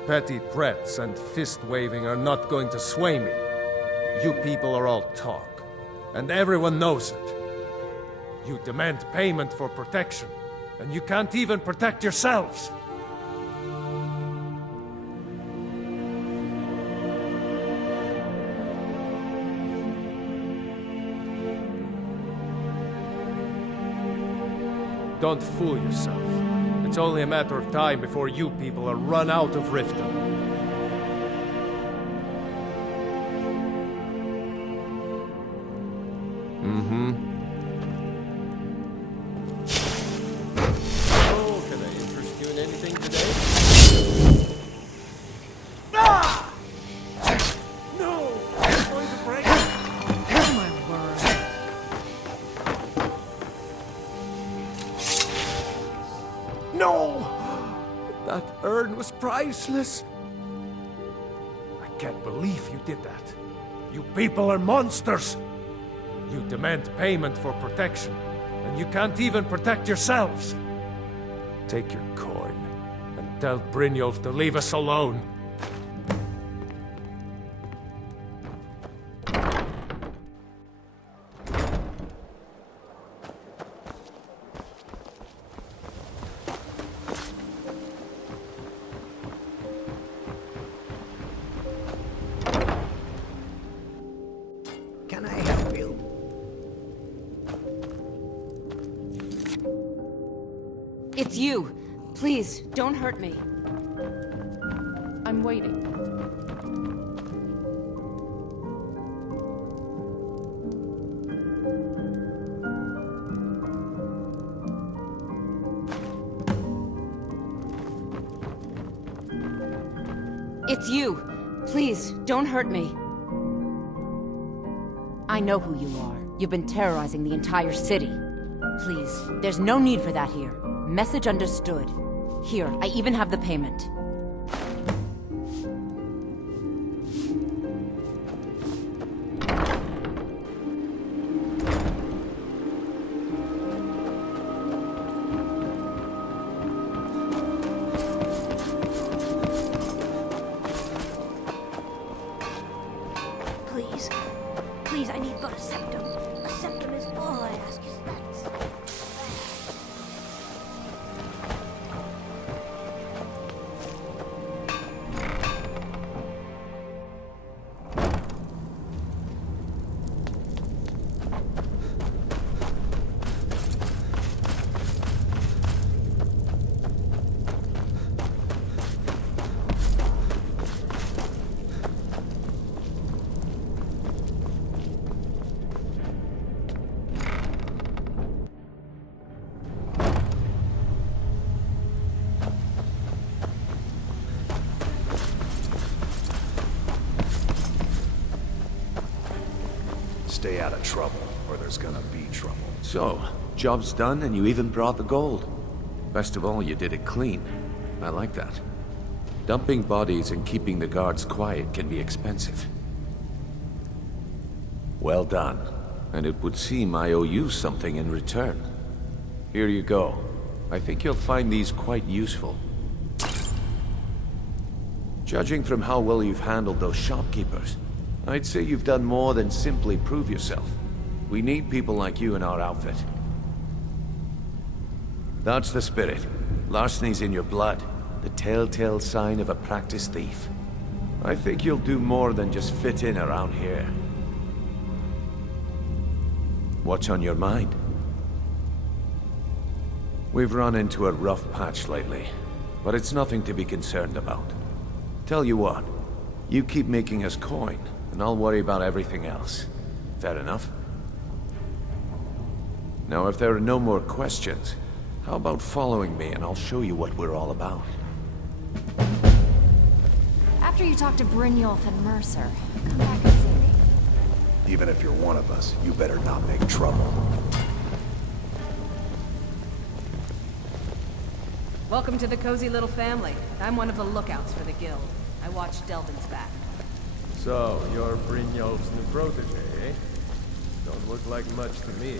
Petty threats and fist-waving are not going to sway me. You people are all talk, and everyone knows it. You demand payment for protection, and you can't even protect yourselves. Don't fool yourself. It's only a matter of time before you people are run out of Riften. Oh, can I interest you in anything today? Ah! No! I'm going to break it! Oh my word. No! That urn was priceless. I can't believe you did that. You people are monsters. You demand payment for protection, and you can't even protect yourselves. Take your coin, and tell Brynjolf to leave us alone. Can I help you? It's you. Please, don't hurt me. I'm waiting. It's you. Please, don't hurt me. I know who you are. You've been terrorizing the entire city. Please, there's no need for that here. Message understood. Here, I even have the payment. Stay out of trouble, or there's gonna be trouble. So, job's done and you even brought the gold. Best of all, you did it clean. I like that. Dumping bodies and keeping the guards quiet can be expensive. Well done. And it would seem I owe you something in return. Here you go. I think you'll find these quite useful. Judging from how well you've handled those shopkeepers, I'd say you've done more than simply prove yourself. We need people like you in our outfit. That's the spirit. Larceny's in your blood. The telltale sign of a practiced thief. I think you'll do more than just fit in around here. What's on your mind? We've run into a rough patch lately, but it's nothing to be concerned about. Tell you what, you keep making us coin, and I'll worry about everything else. Fair enough? Now, if there are no more questions, how about following me and I'll show you what we're all about? After you talk to Brynjolf and Mercer, come back and see me. Even if you're one of us, you better not make trouble. Welcome to the cozy little family. I'm one of the lookouts for the guild. I watch Delvin's back. So, you're Brynjolf's new protege, eh? Don't look like much to me.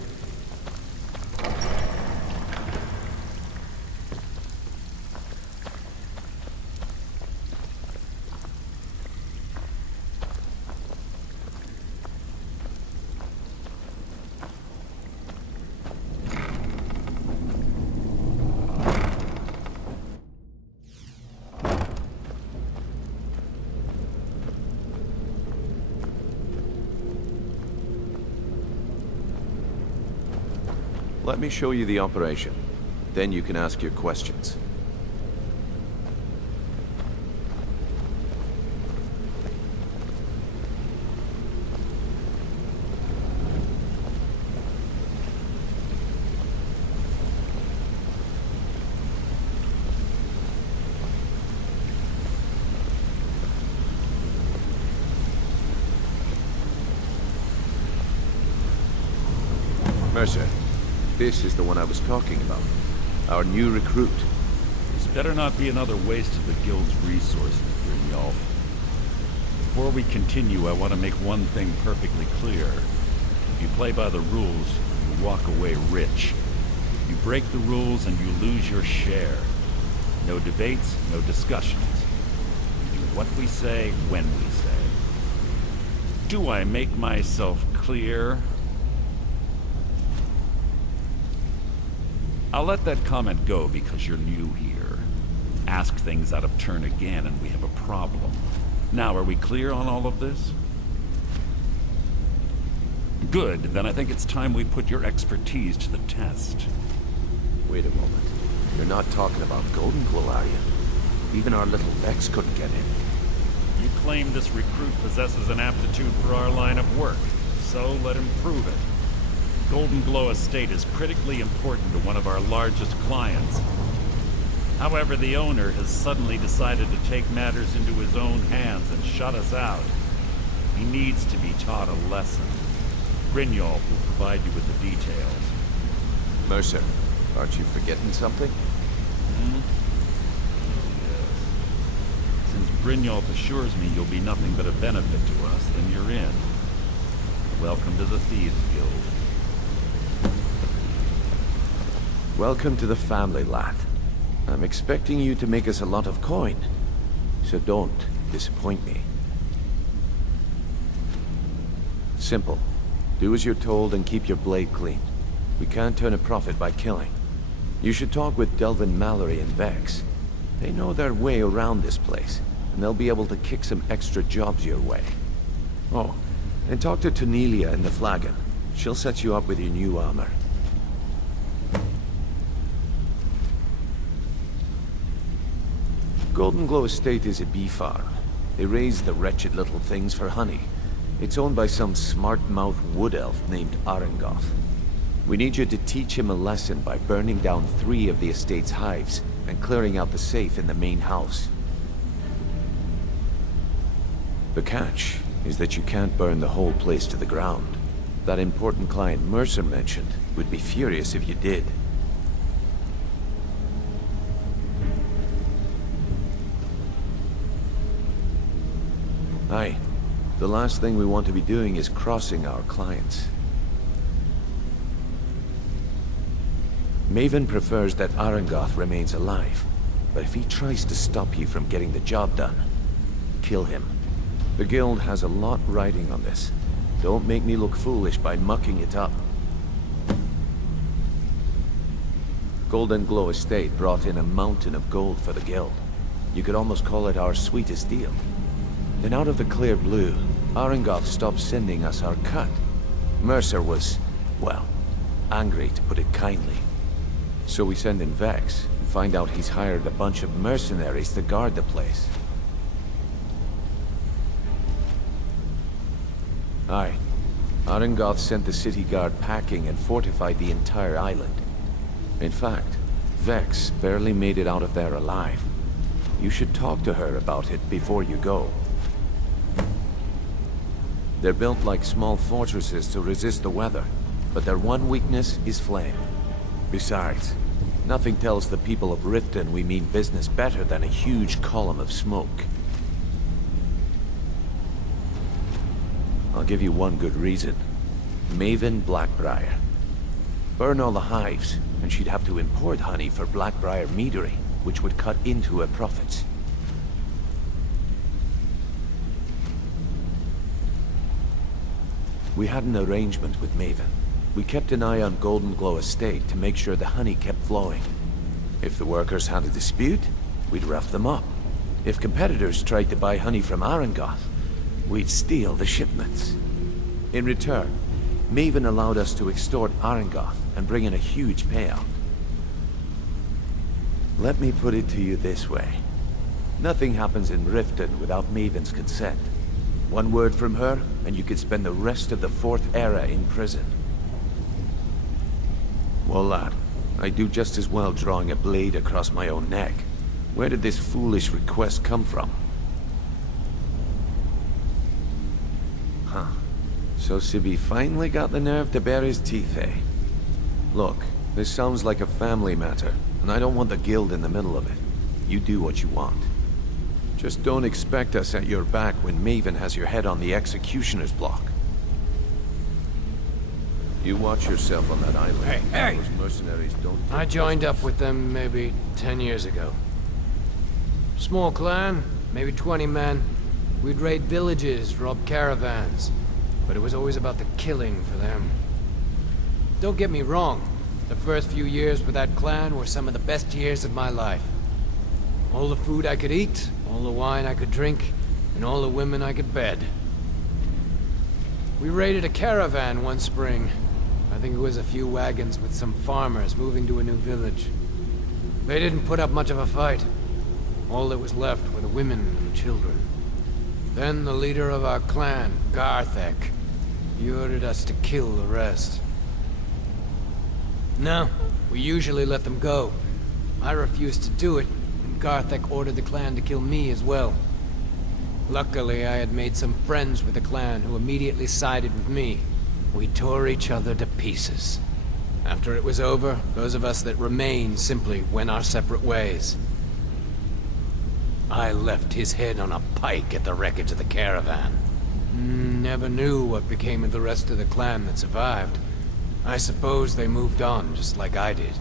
Let me show you the operation. Then you can ask your questions. Mercer. This is the one I was talking about. Our new recruit. This better not be another waste of the guild's resources, Brynjolf. Before we continue, I want to make one thing perfectly clear. If you play by the rules, you walk away rich. You break the rules and you lose your share. No debates, no discussions. We do what we say, when we say. Do I make myself clear? I'll let that comment go because you're new here. Ask things out of turn again and we have a problem. Now, are we clear on all of this? Good, then I think it's time we put your expertise to the test. Wait a moment. You're not talking about Golden Glow, are you? Even our little Vex couldn't get in. You claim this recruit possesses an aptitude for our line of work, so let him prove it. Golden Glow Estate is critically important to one of our largest clients. However, the owner has suddenly decided to take matters into his own hands and shut us out. He needs to be taught a lesson. Brynjolf will provide you with the details. Mercer, aren't you forgetting something? Yes. Since Brynjolf assures me you'll be nothing but a benefit to us, then you're in. Welcome to the Thieves Guild. Welcome to the family, lad. I'm expecting you to make us a lot of coin, so don't disappoint me. Simple. Do as you're told and keep your blade clean. We can't turn a profit by killing. You should talk with Delvin Mallory and Vex. They know their way around this place, and they'll be able to kick some extra jobs your way. Oh, and talk to Tonelia in the Flagon. She'll set you up with your new armor. Golden Glow Estate is a bee farm. They raise the wretched little things for honey. It's owned by some smart-mouthed wood elf named Arengoth. We need you to teach him a lesson by burning down 3 of the estate's hives and clearing out the safe in the main house. The catch is that you can't burn the whole place to the ground. That important client Mercer mentioned would be furious if you did. Aye. The last thing we want to be doing is crossing our clients. Maven prefers that Arangoth remains alive, but if he tries to stop you from getting the job done, kill him. The Guild has a lot riding on this. Don't make me look foolish by mucking it up. Golden Glow Estate brought in a mountain of gold for the Guild. You could almost call it our sweetest deal. Then out of the clear blue, Arangoth stopped sending us our cut. Mercer was, well, angry to put it kindly. So we send in Vex, and find out he's hired a bunch of mercenaries to guard the place. Aye. Arangoth sent the city guard packing and fortified the entire island. In fact, Vex barely made it out of there alive. You should talk to her about it before you go. They're built like small fortresses to resist the weather, but their one weakness is flame. Besides, nothing tells the people of Riften we mean business better than a huge column of smoke. I'll give you one good reason. Maven Blackbriar. Burn all the hives, and she'd have to import honey for Blackbriar meadery, which would cut into her profits. We had an arrangement with Maven. We kept an eye on Golden Glow Estate to make sure the honey kept flowing. If the workers had a dispute, we'd rough them up. If competitors tried to buy honey from Arangoth, we'd steal the shipments. In return, Maven allowed us to extort Arangoth and bring in a huge payout. Let me put it to you this way. Nothing happens in Riften without Maven's consent. One word from her, and you could spend the rest of the Fourth Era in prison. Well, lad, I'd do just as well drawing a blade across my own neck. Where did this foolish request come from? Huh. So Sibi finally got the nerve to bare his teeth, eh? Look, this sounds like a family matter, and I don't want the Guild in the middle of it. You do what you want. Just don't expect us at your back when Maven has your head on the executioner's block. You watch yourself on that island. Hey! Those mercenaries don't... I joined up with them maybe 10 years ago. Small clan, maybe 20 men. We'd raid villages, rob caravans. But it was always about the killing for them. Don't get me wrong. The first few years with that clan were some of the best years of my life. All the food I could eat, all the wine I could drink, and all the women I could bed. We raided a caravan one spring. I think it was a few wagons with some farmers moving to a new village. They didn't put up much of a fight. All that was left were the women and children. Then the leader of our clan, Garthek, he ordered us to kill the rest. No, we usually let them go. I refused to do it, and Garthek ordered the clan to kill me as well. Luckily, I had made some friends with the clan who immediately sided with me. We tore each other to pieces. After it was over, those of us that remained simply went our separate ways. I left his head on a pike at the wreckage of the caravan. Never knew what became of the rest of the clan that survived. I suppose they moved on, just like I did.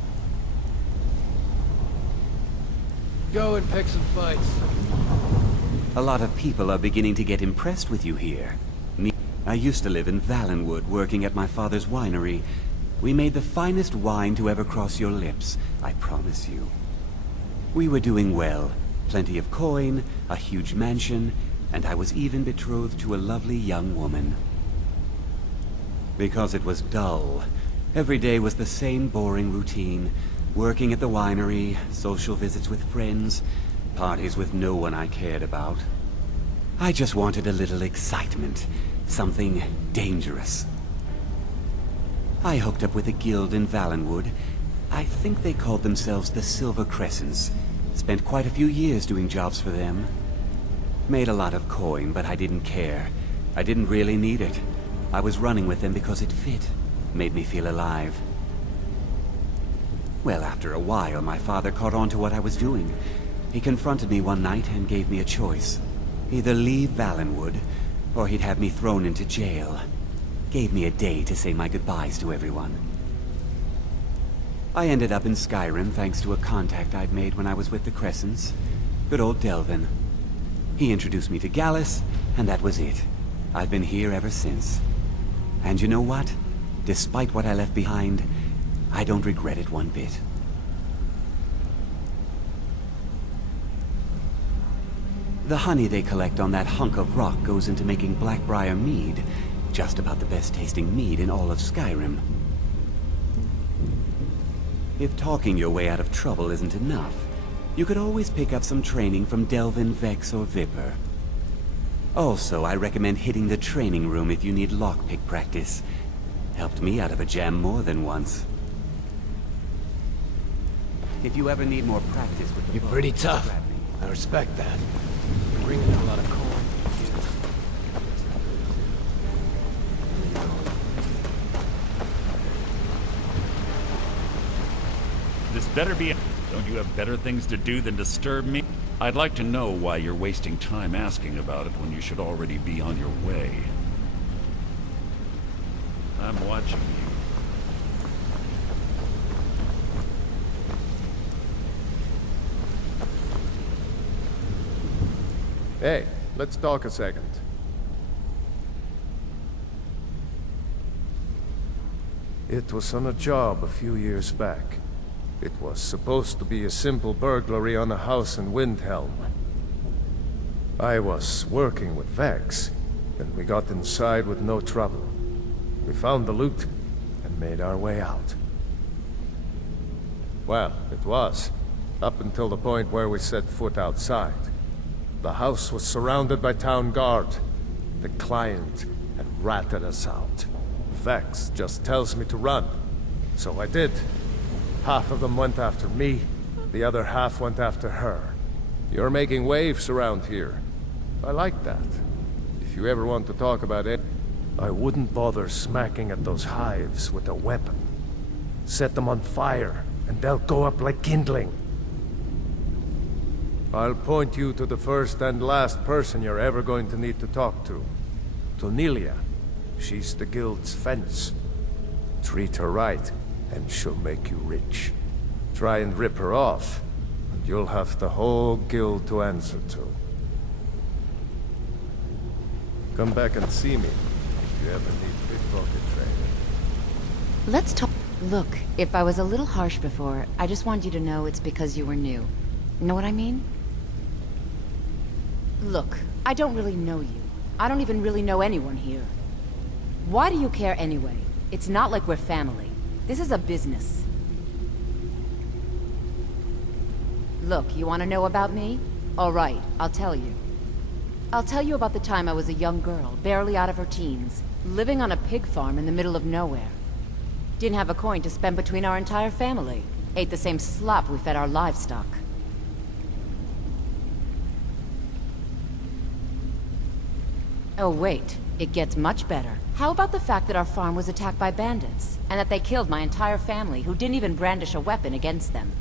Go and pick some fights. A lot of people are beginning to get impressed with you here. I used to live in Valenwood, working at my father's winery. We made the finest wine to ever cross your lips, I promise you. We were doing well. Plenty of coin, a huge mansion, and I was even betrothed to a lovely young woman. Because it was dull. Every day was the same boring routine. Working at the winery, social visits with friends, parties with no one I cared about. I just wanted a little excitement. Something dangerous. I hooked up with a guild in Valenwood. I think they called themselves the Silver Crescents. Spent quite a few years doing jobs for them. Made a lot of coin, but I didn't care. I didn't really need it. I was running with them because it fit, made me feel alive. Well, after a while, my father caught on to what I was doing. He confronted me one night and gave me a choice. Either leave Valenwood, or he'd have me thrown into jail. Gave me a day to say my goodbyes to everyone. I ended up in Skyrim thanks to a contact I'd made when I was with the Crescents. Good old Delvin. He introduced me to Gallus, and that was it. I've been here ever since. And you know what? Despite what I left behind, I don't regret it one bit. The honey they collect on that hunk of rock goes into making Blackbriar mead. Just about the best tasting mead in all of Skyrim. If talking your way out of trouble isn't enough, you could always pick up some training from Delvin, Vex, or Viper. Also, I recommend hitting the training room if you need lockpick practice. Helped me out of a jam more than once. If you ever need more practice with the You're pretty tough. I respect that. You're bringing in a lot of corn. This better be... Don't you have better things to do than disturb me? I'd like to know why you're wasting time asking about it when you should already be on your way. I'm watching you. Hey, let's talk a second. It was on a job a few years back. It was supposed to be a simple burglary on a house in Windhelm. I was working with Vex, and we got inside with no trouble. We found the loot, and made our way out. Well, it was, up until the point where we set foot outside. The house was surrounded by town guard. The client had ratted us out. Vex just tells me to run, so I did. Half of them went after me, the other half went after her. You're making waves around here. I like that. If you ever want to talk about it, I wouldn't bother smacking at those hives with a weapon. Set them on fire, and they'll go up like kindling. I'll point you to the first and last person you're ever going to need to talk to. Tonelia. She's the guild's fence. Treat her right, and she'll make you rich. Try and rip her off, and you'll have the whole guild to answer to. Come back and see me if you ever need pickpocket training. Let's talk. Look, if I was a little harsh before, I just want you to know it's because you were new. Know what I mean? Look, I don't really know you. I don't even really know anyone here. Why do you care anyway? It's not like we're family. This is a business. Look, you want to know about me? All right, I'll tell you. I'll tell you about the time I was a young girl, barely out of her teens, living on a pig farm in the middle of nowhere. Didn't have a coin to spend between our entire family. Ate the same slop we fed our livestock. Oh wait, it gets much better. How about the fact that our farm was attacked by bandits, and that they killed my entire family who didn't even brandish a weapon against them?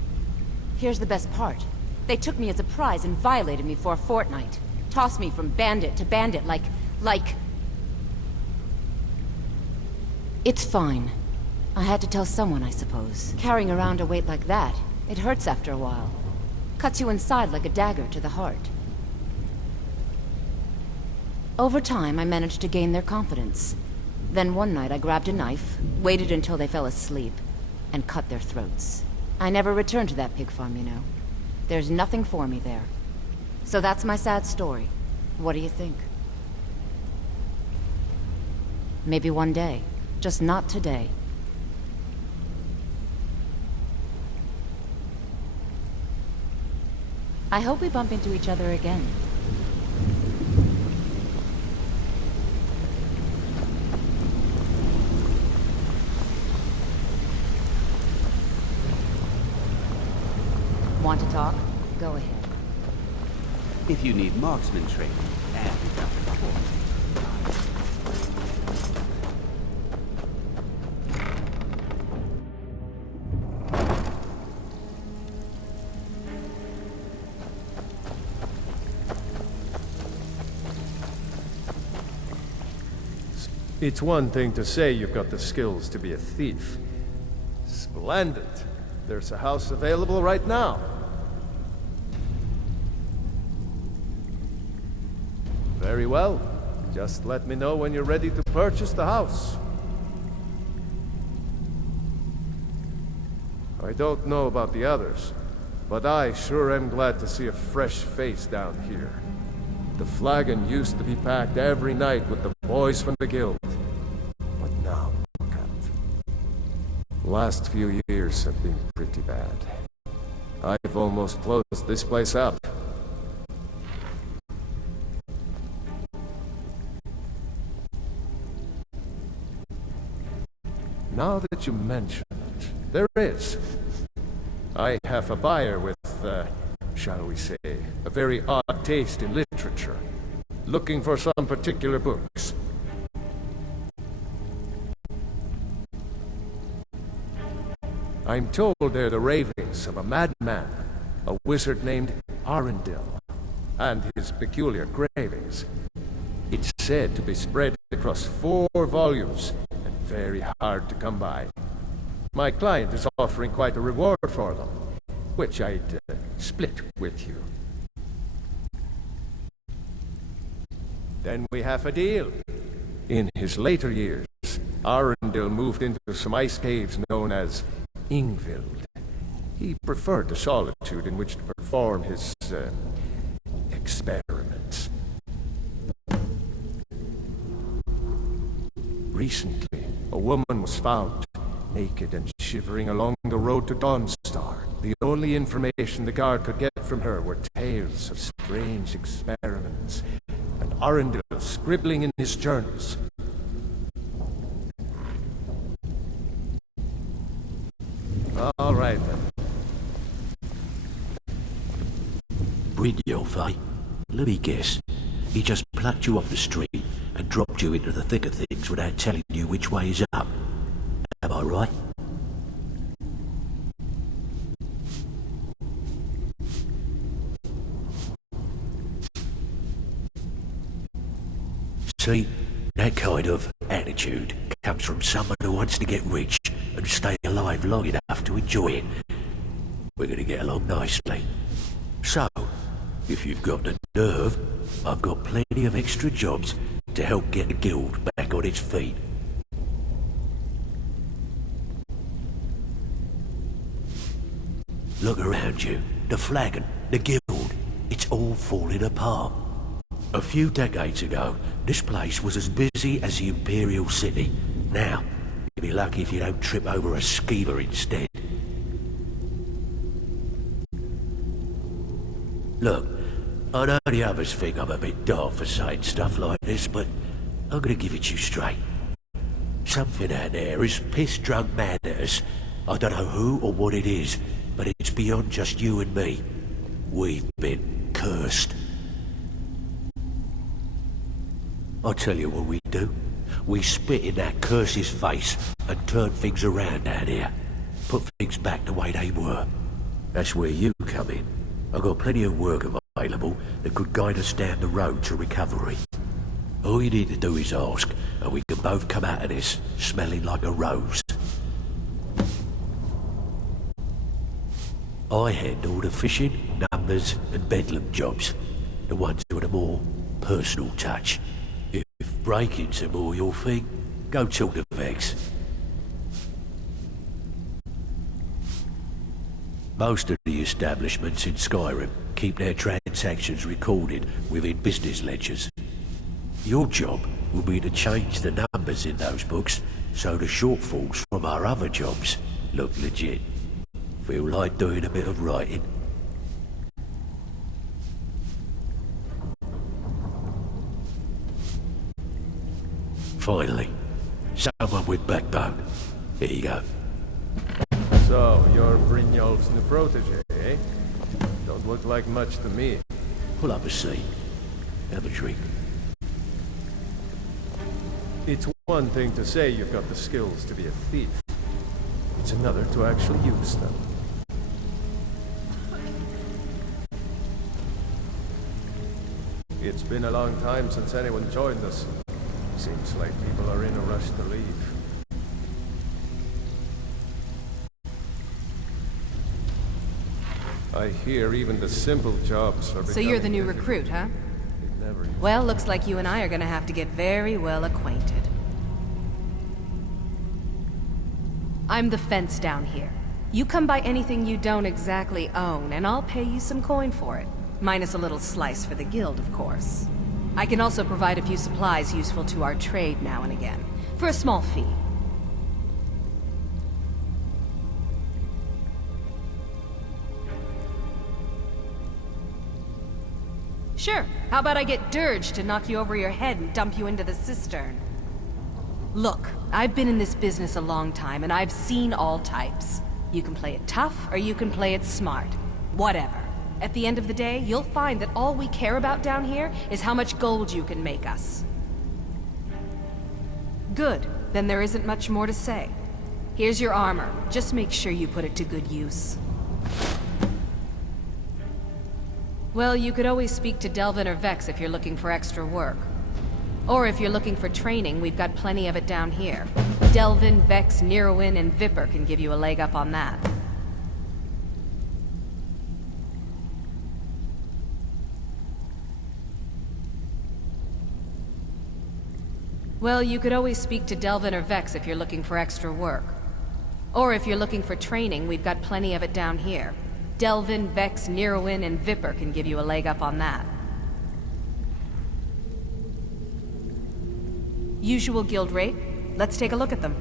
Here's the best part. They took me as a prize and violated me for a fortnight. Tossed me from bandit to bandit like... It's fine. I had to tell someone, I suppose. Carrying around a weight like that, it hurts after a while. Cuts you inside like a dagger to the heart. Over time, I managed to gain their confidence. Then one night I grabbed a knife, waited until they fell asleep, and cut their throats. I never returned to that pig farm, you know. There's nothing for me there. So that's my sad story. What do you think? Maybe one day. Just not today. I hope we bump into each other again. Want to talk? Go ahead. If you need marksman training, and you've got the It's one thing to say you've got the skills to be a thief. Splendid. There's a house available right now. Very well. Just let me know when you're ready to purchase the house. I don't know about the others, but I sure am glad to see a fresh face down here. The flagon used to be packed every night with the boys from the guild. But now, look at. Last few years have been pretty bad. I've almost closed this place up. Now that you mention it, there is. I have a buyer with, shall we say, a very odd taste in literature, looking for some particular books. I'm told they're the ravings of a madman, a wizard named Arundel, and his peculiar cravings. It's said to be spread across 4 volumes, and very hard to come by. My client is offering quite a reward for them, which I'd split with you. Then we have a deal. In his later years, Arundel moved into some ice caves known as Ingvild. He preferred the solitude in which to perform his, experiments. Recently, a woman was found, naked and shivering along the road to Dawnstar. The only information the guard could get from her were tales of strange experiments, and Arundel scribbling in his journals. All right, then. Brynjolf, eh? Let me guess. He just plucked you off the street and dropped you into the thick of things without telling you which way is up. Am I right? See, that kind of attitude comes from someone who wants to get rich and stay alive long enough to enjoy it. We're going to get along nicely. So, if you've got the nerve, I've got plenty of extra jobs to help get the guild back on its feet. Look around you. The flagon, the guild, it's all falling apart. A few decades ago, this place was as busy as the Imperial City. Now, you'll be lucky if you don't trip over a skeever instead. Look, I know the others think I'm a bit daft for saying stuff like this, but I'm gonna give it to you straight. Something out there is piss-drunk mad at us. I don't know who or what it is, but it's beyond just you and me. We've been cursed. I'll tell you what we do. We spit in that curse's face and turn things around out here. Put things back the way they were. That's where you come in. I've got plenty of work available that could guide us down the road to recovery. All you need to do is ask, and we can both come out of this smelling like a rose. I handle the fishing, numbers, and bedlam jobs. The ones with a more personal touch. If breaking's more your thing, go talk to Vex. Most of the establishments in Skyrim keep their transactions recorded within business ledgers. Your job will be to change the numbers in those books so the shortfalls from our other jobs look legit. Feel like doing a bit of writing? Finally, someone with backbone. Here you go. So, you're Brynjolf's new protege, eh? Don't look like much to me. Pull up a seat. Have a drink. It's one thing to say you've got the skills to be a thief. It's another to actually use them. It's been a long time since anyone joined us. Seems like people are in a rush to leave. I hear even the simple jobs are So you're the new becoming recruit, huh? never Well, looks like you and I are gonna have to get very well acquainted. I'm the fence down here. You come by anything you don't exactly own, and I'll pay you some coin for it. Minus a little slice for the guild, of course. I can also provide a few supplies useful to our trade now and again, for a small fee. Sure. How about I get Dirge to knock you over your head and dump you into the cistern? Look, I've been in this business a long time, and I've seen all types. You can play it tough, or you can play it smart. Whatever. At the end of the day, you'll find that all we care about down here is how much gold you can make us. Good. Then there isn't much more to say. Here's your armor. Just make sure you put it to good use. Well, you could always speak to Delvin or Vex if you're looking for extra work. Or if you're looking for training, we've got plenty of it down here. Delvin, Vex, Neroin, and Viper can give you a leg up on that. Well, you could always speak to Delvin or Vex if you're looking for extra work. Or if you're looking for training, we've got plenty of it down here. Delvin, Vex, Neroin, and Viper can give you a leg up on that. Usual guild rate. Let's take a look at them.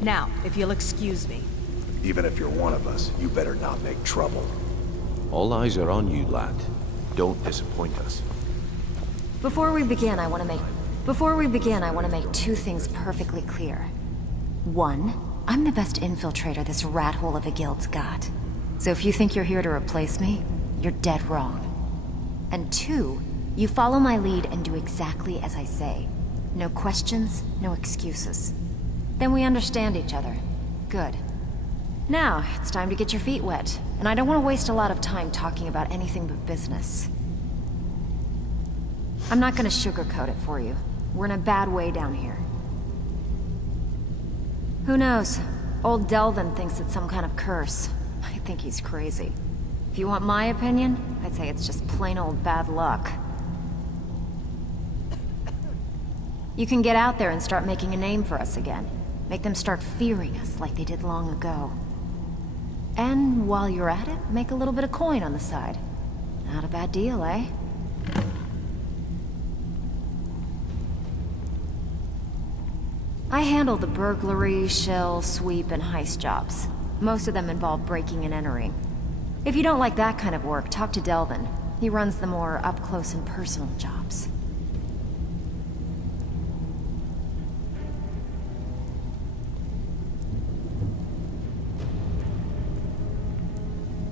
Now, if you'll excuse me. Even if you're one of us, you better not make trouble. All eyes are on you, lad. Don't disappoint us. Before we begin, I want to make two things perfectly clear. One, I'm the best infiltrator this rat hole of a guild's got. So if you think you're here to replace me, you're dead wrong. And two, you follow my lead and do exactly as I say. No questions, no excuses. Then we understand each other. Good. Now, it's time to get your feet wet, and I don't want to waste a lot of time talking about anything but business. I'm not gonna sugarcoat it for you. We're in a bad way down here. Who knows? Old Delvin thinks it's some kind of curse. I think he's crazy. If you want my opinion, I'd say it's just plain old bad luck. You can get out there and start making a name for us again. Make them start fearing us like they did long ago. And while you're at it, make a little bit of coin on the side. Not a bad deal, eh? I handle the burglary, shell, sweep, and heist jobs. Most of them involve breaking and entering. If you don't like that kind of work, talk to Delvin. He runs the more up-close and personal jobs.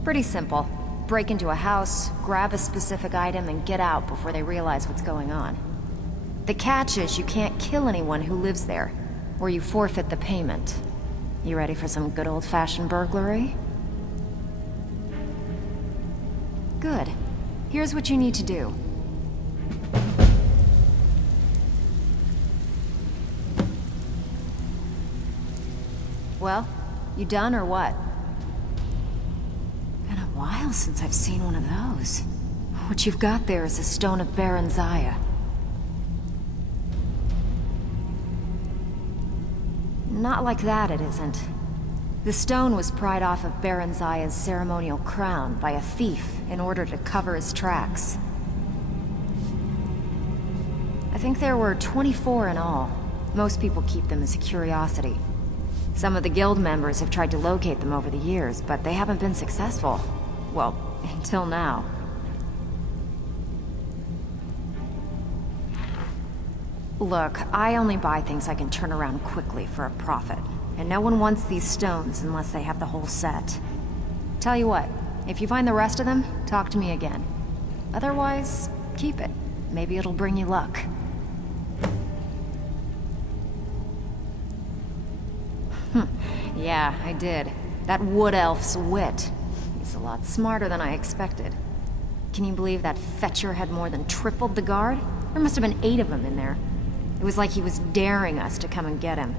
Pretty simple. Break into a house, grab a specific item, and get out before they realize what's going on. The catch is you can't kill anyone who lives there, or you forfeit the payment. You ready for some good old-fashioned burglary? Good. Here's what you need to do. Well, you done or what? Been a while since I've seen one of those. What you've got there is a stone of Baron Zaya. Not like that, it isn't. The stone was pried off of Baron Zaya's ceremonial crown by a thief in order to cover his tracks. I think there were 24 in all. Most people keep them as a curiosity. Some of the guild members have tried to locate them over the years, but they haven't been successful. Well, until now. Look, I only buy things I can turn around quickly for a profit. And no one wants these stones unless they have the whole set. Tell you what, if you find the rest of them, talk to me again. Otherwise, keep it. Maybe it'll bring you luck. Yeah, I did. That wood elf's wit. He's a lot smarter than I expected. Can you believe that fetcher had more than tripled the guard? There must have been 8 of them in there. It was like he was daring us to come and get him.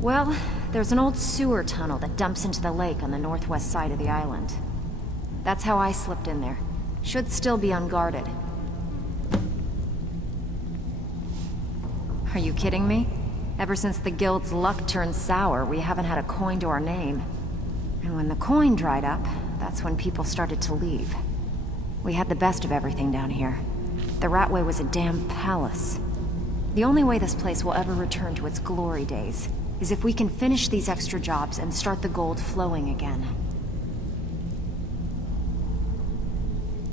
Well, there's an old sewer tunnel that dumps into the lake on the northwest side of the island. That's how I slipped in there. Should still be unguarded. Are you kidding me? Ever since the guild's luck turned sour, we haven't had a coin to our name. And when the coin dried up, that's when people started to leave. We had the best of everything down here. The Ratway was a damn palace. The only way this place will ever return to its glory days is if we can finish these extra jobs and start the gold flowing again.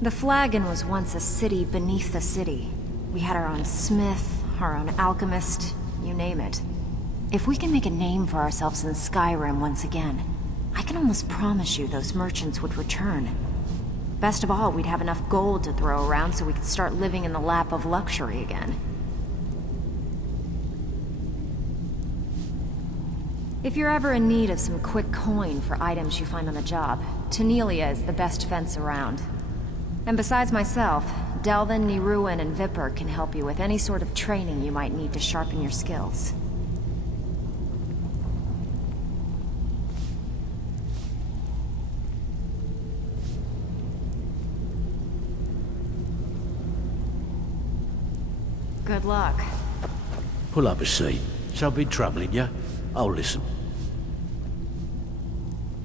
The Flagon was once a city beneath the city. We had our own smith, our own alchemist, you name it. If we can make a name for ourselves in Skyrim once again, I can almost promise you those merchants would return. Best of all, we'd have enough gold to throw around so we could start living in the lap of luxury again. If you're ever in need of some quick coin for items you find on the job, Tanelia is the best fence around. And besides myself, Delvin, Niruin, and Vipper can help you with any sort of training you might need to sharpen your skills. Good luck. Pull up a seat. Something troubling you? I'll listen.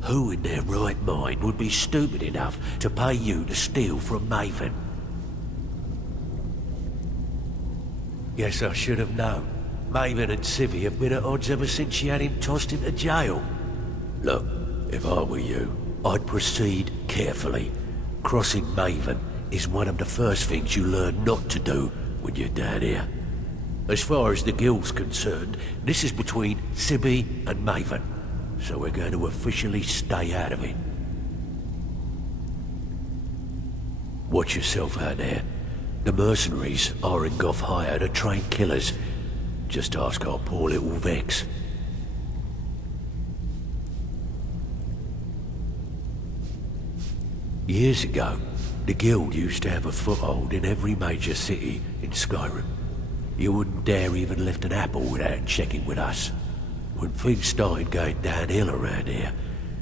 Who in their right mind would be stupid enough to pay you to steal from Maven? Guess I should have known. Maven and Civvy have been at odds ever since she had him tossed into jail. Look, if I were you, I'd proceed carefully. Crossing Maven is one of the first things you learn not to do when you're down here. As far as the guild's concerned, this is between Civvy and Maven, so we're going to officially stay out of it. Watch yourself out there. The mercenaries are in Goth hire to train killers. Just ask our poor little Vex. Years ago, the guild used to have a foothold in every major city in Skyrim. You wouldn't dare even lift an apple without checking with us. When things started going downhill around here,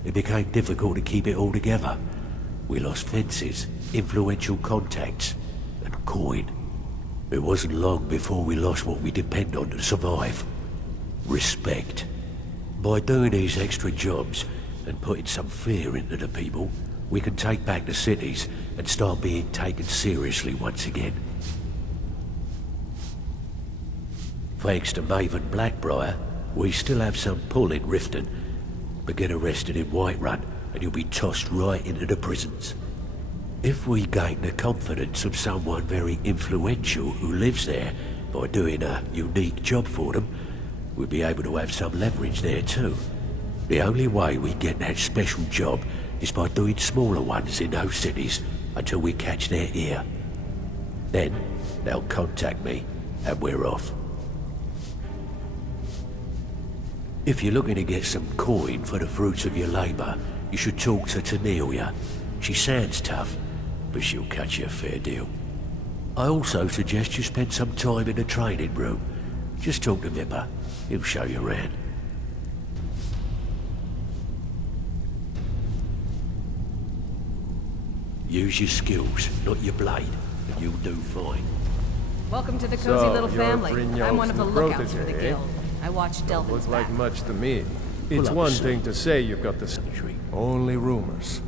it became difficult to keep it all together. We lost fences, influential contacts, and coin. It wasn't long before we lost what we depend on to survive. Respect. By doing these extra jobs and putting some fear into the people, we can take back the cities and start being taken seriously once again. Thanks to Maven Blackbriar, we still have some pull in Riften, but get arrested in Whiterun and you'll be tossed right into the prisons. If we gain the confidence of someone very influential who lives there by doing a unique job for them, we'll be able to have some leverage there too. The only way we get that special job is by doing smaller ones in those cities until we catch their ear. Then they'll contact me and we're off. If you're looking to get some coin for the fruits of your labor, you should talk to Tanelia. She sounds tough, but she'll cut you a fair deal. I also suggest you spend some time in the training room. Just talk to Vipper. He'll show you around. Use your skills, not your blade, and you'll do fine. Welcome to the cozy So, little you're family. Brynjolf's I'm one of the new lookouts for the protege, eh? guild. I watch Delvin's Looks like back. much to me. Pull It's up one a thing to say you've got the only rumors.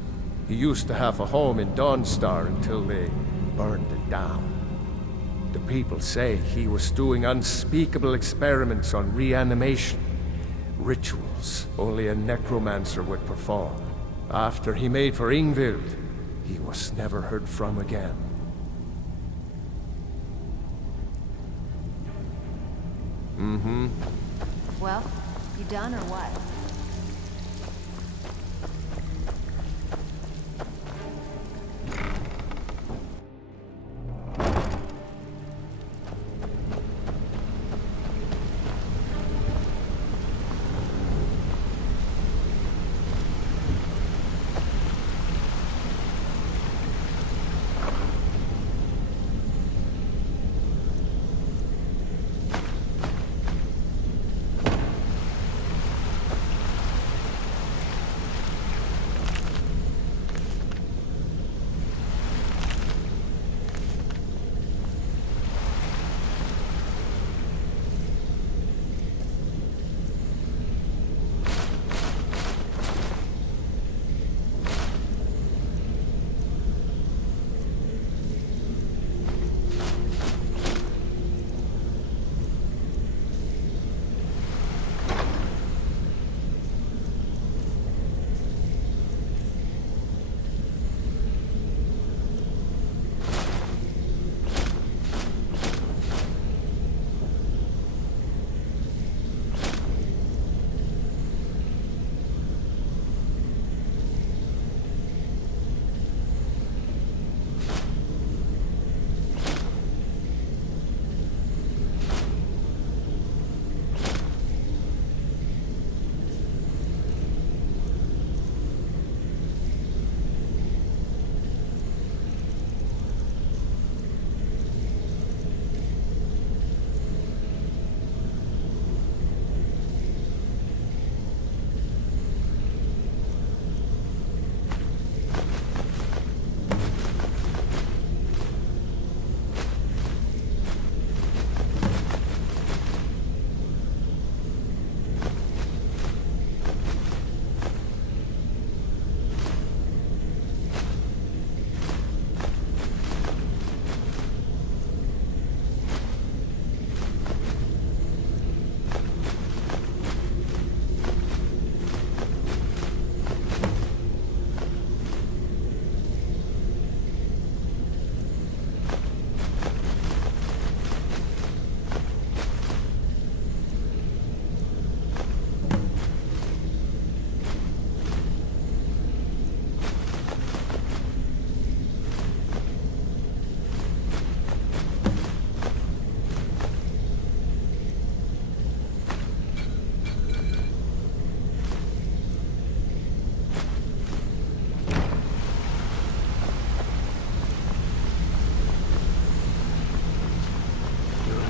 He used to have a home in Dawnstar until they burned it down. The people say he was doing unspeakable experiments on reanimation. Rituals only a necromancer would perform. After he made for Ingvild, he was never heard from again. Mm-hmm. Well, you done or what?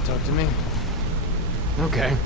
Talk to me? Okay.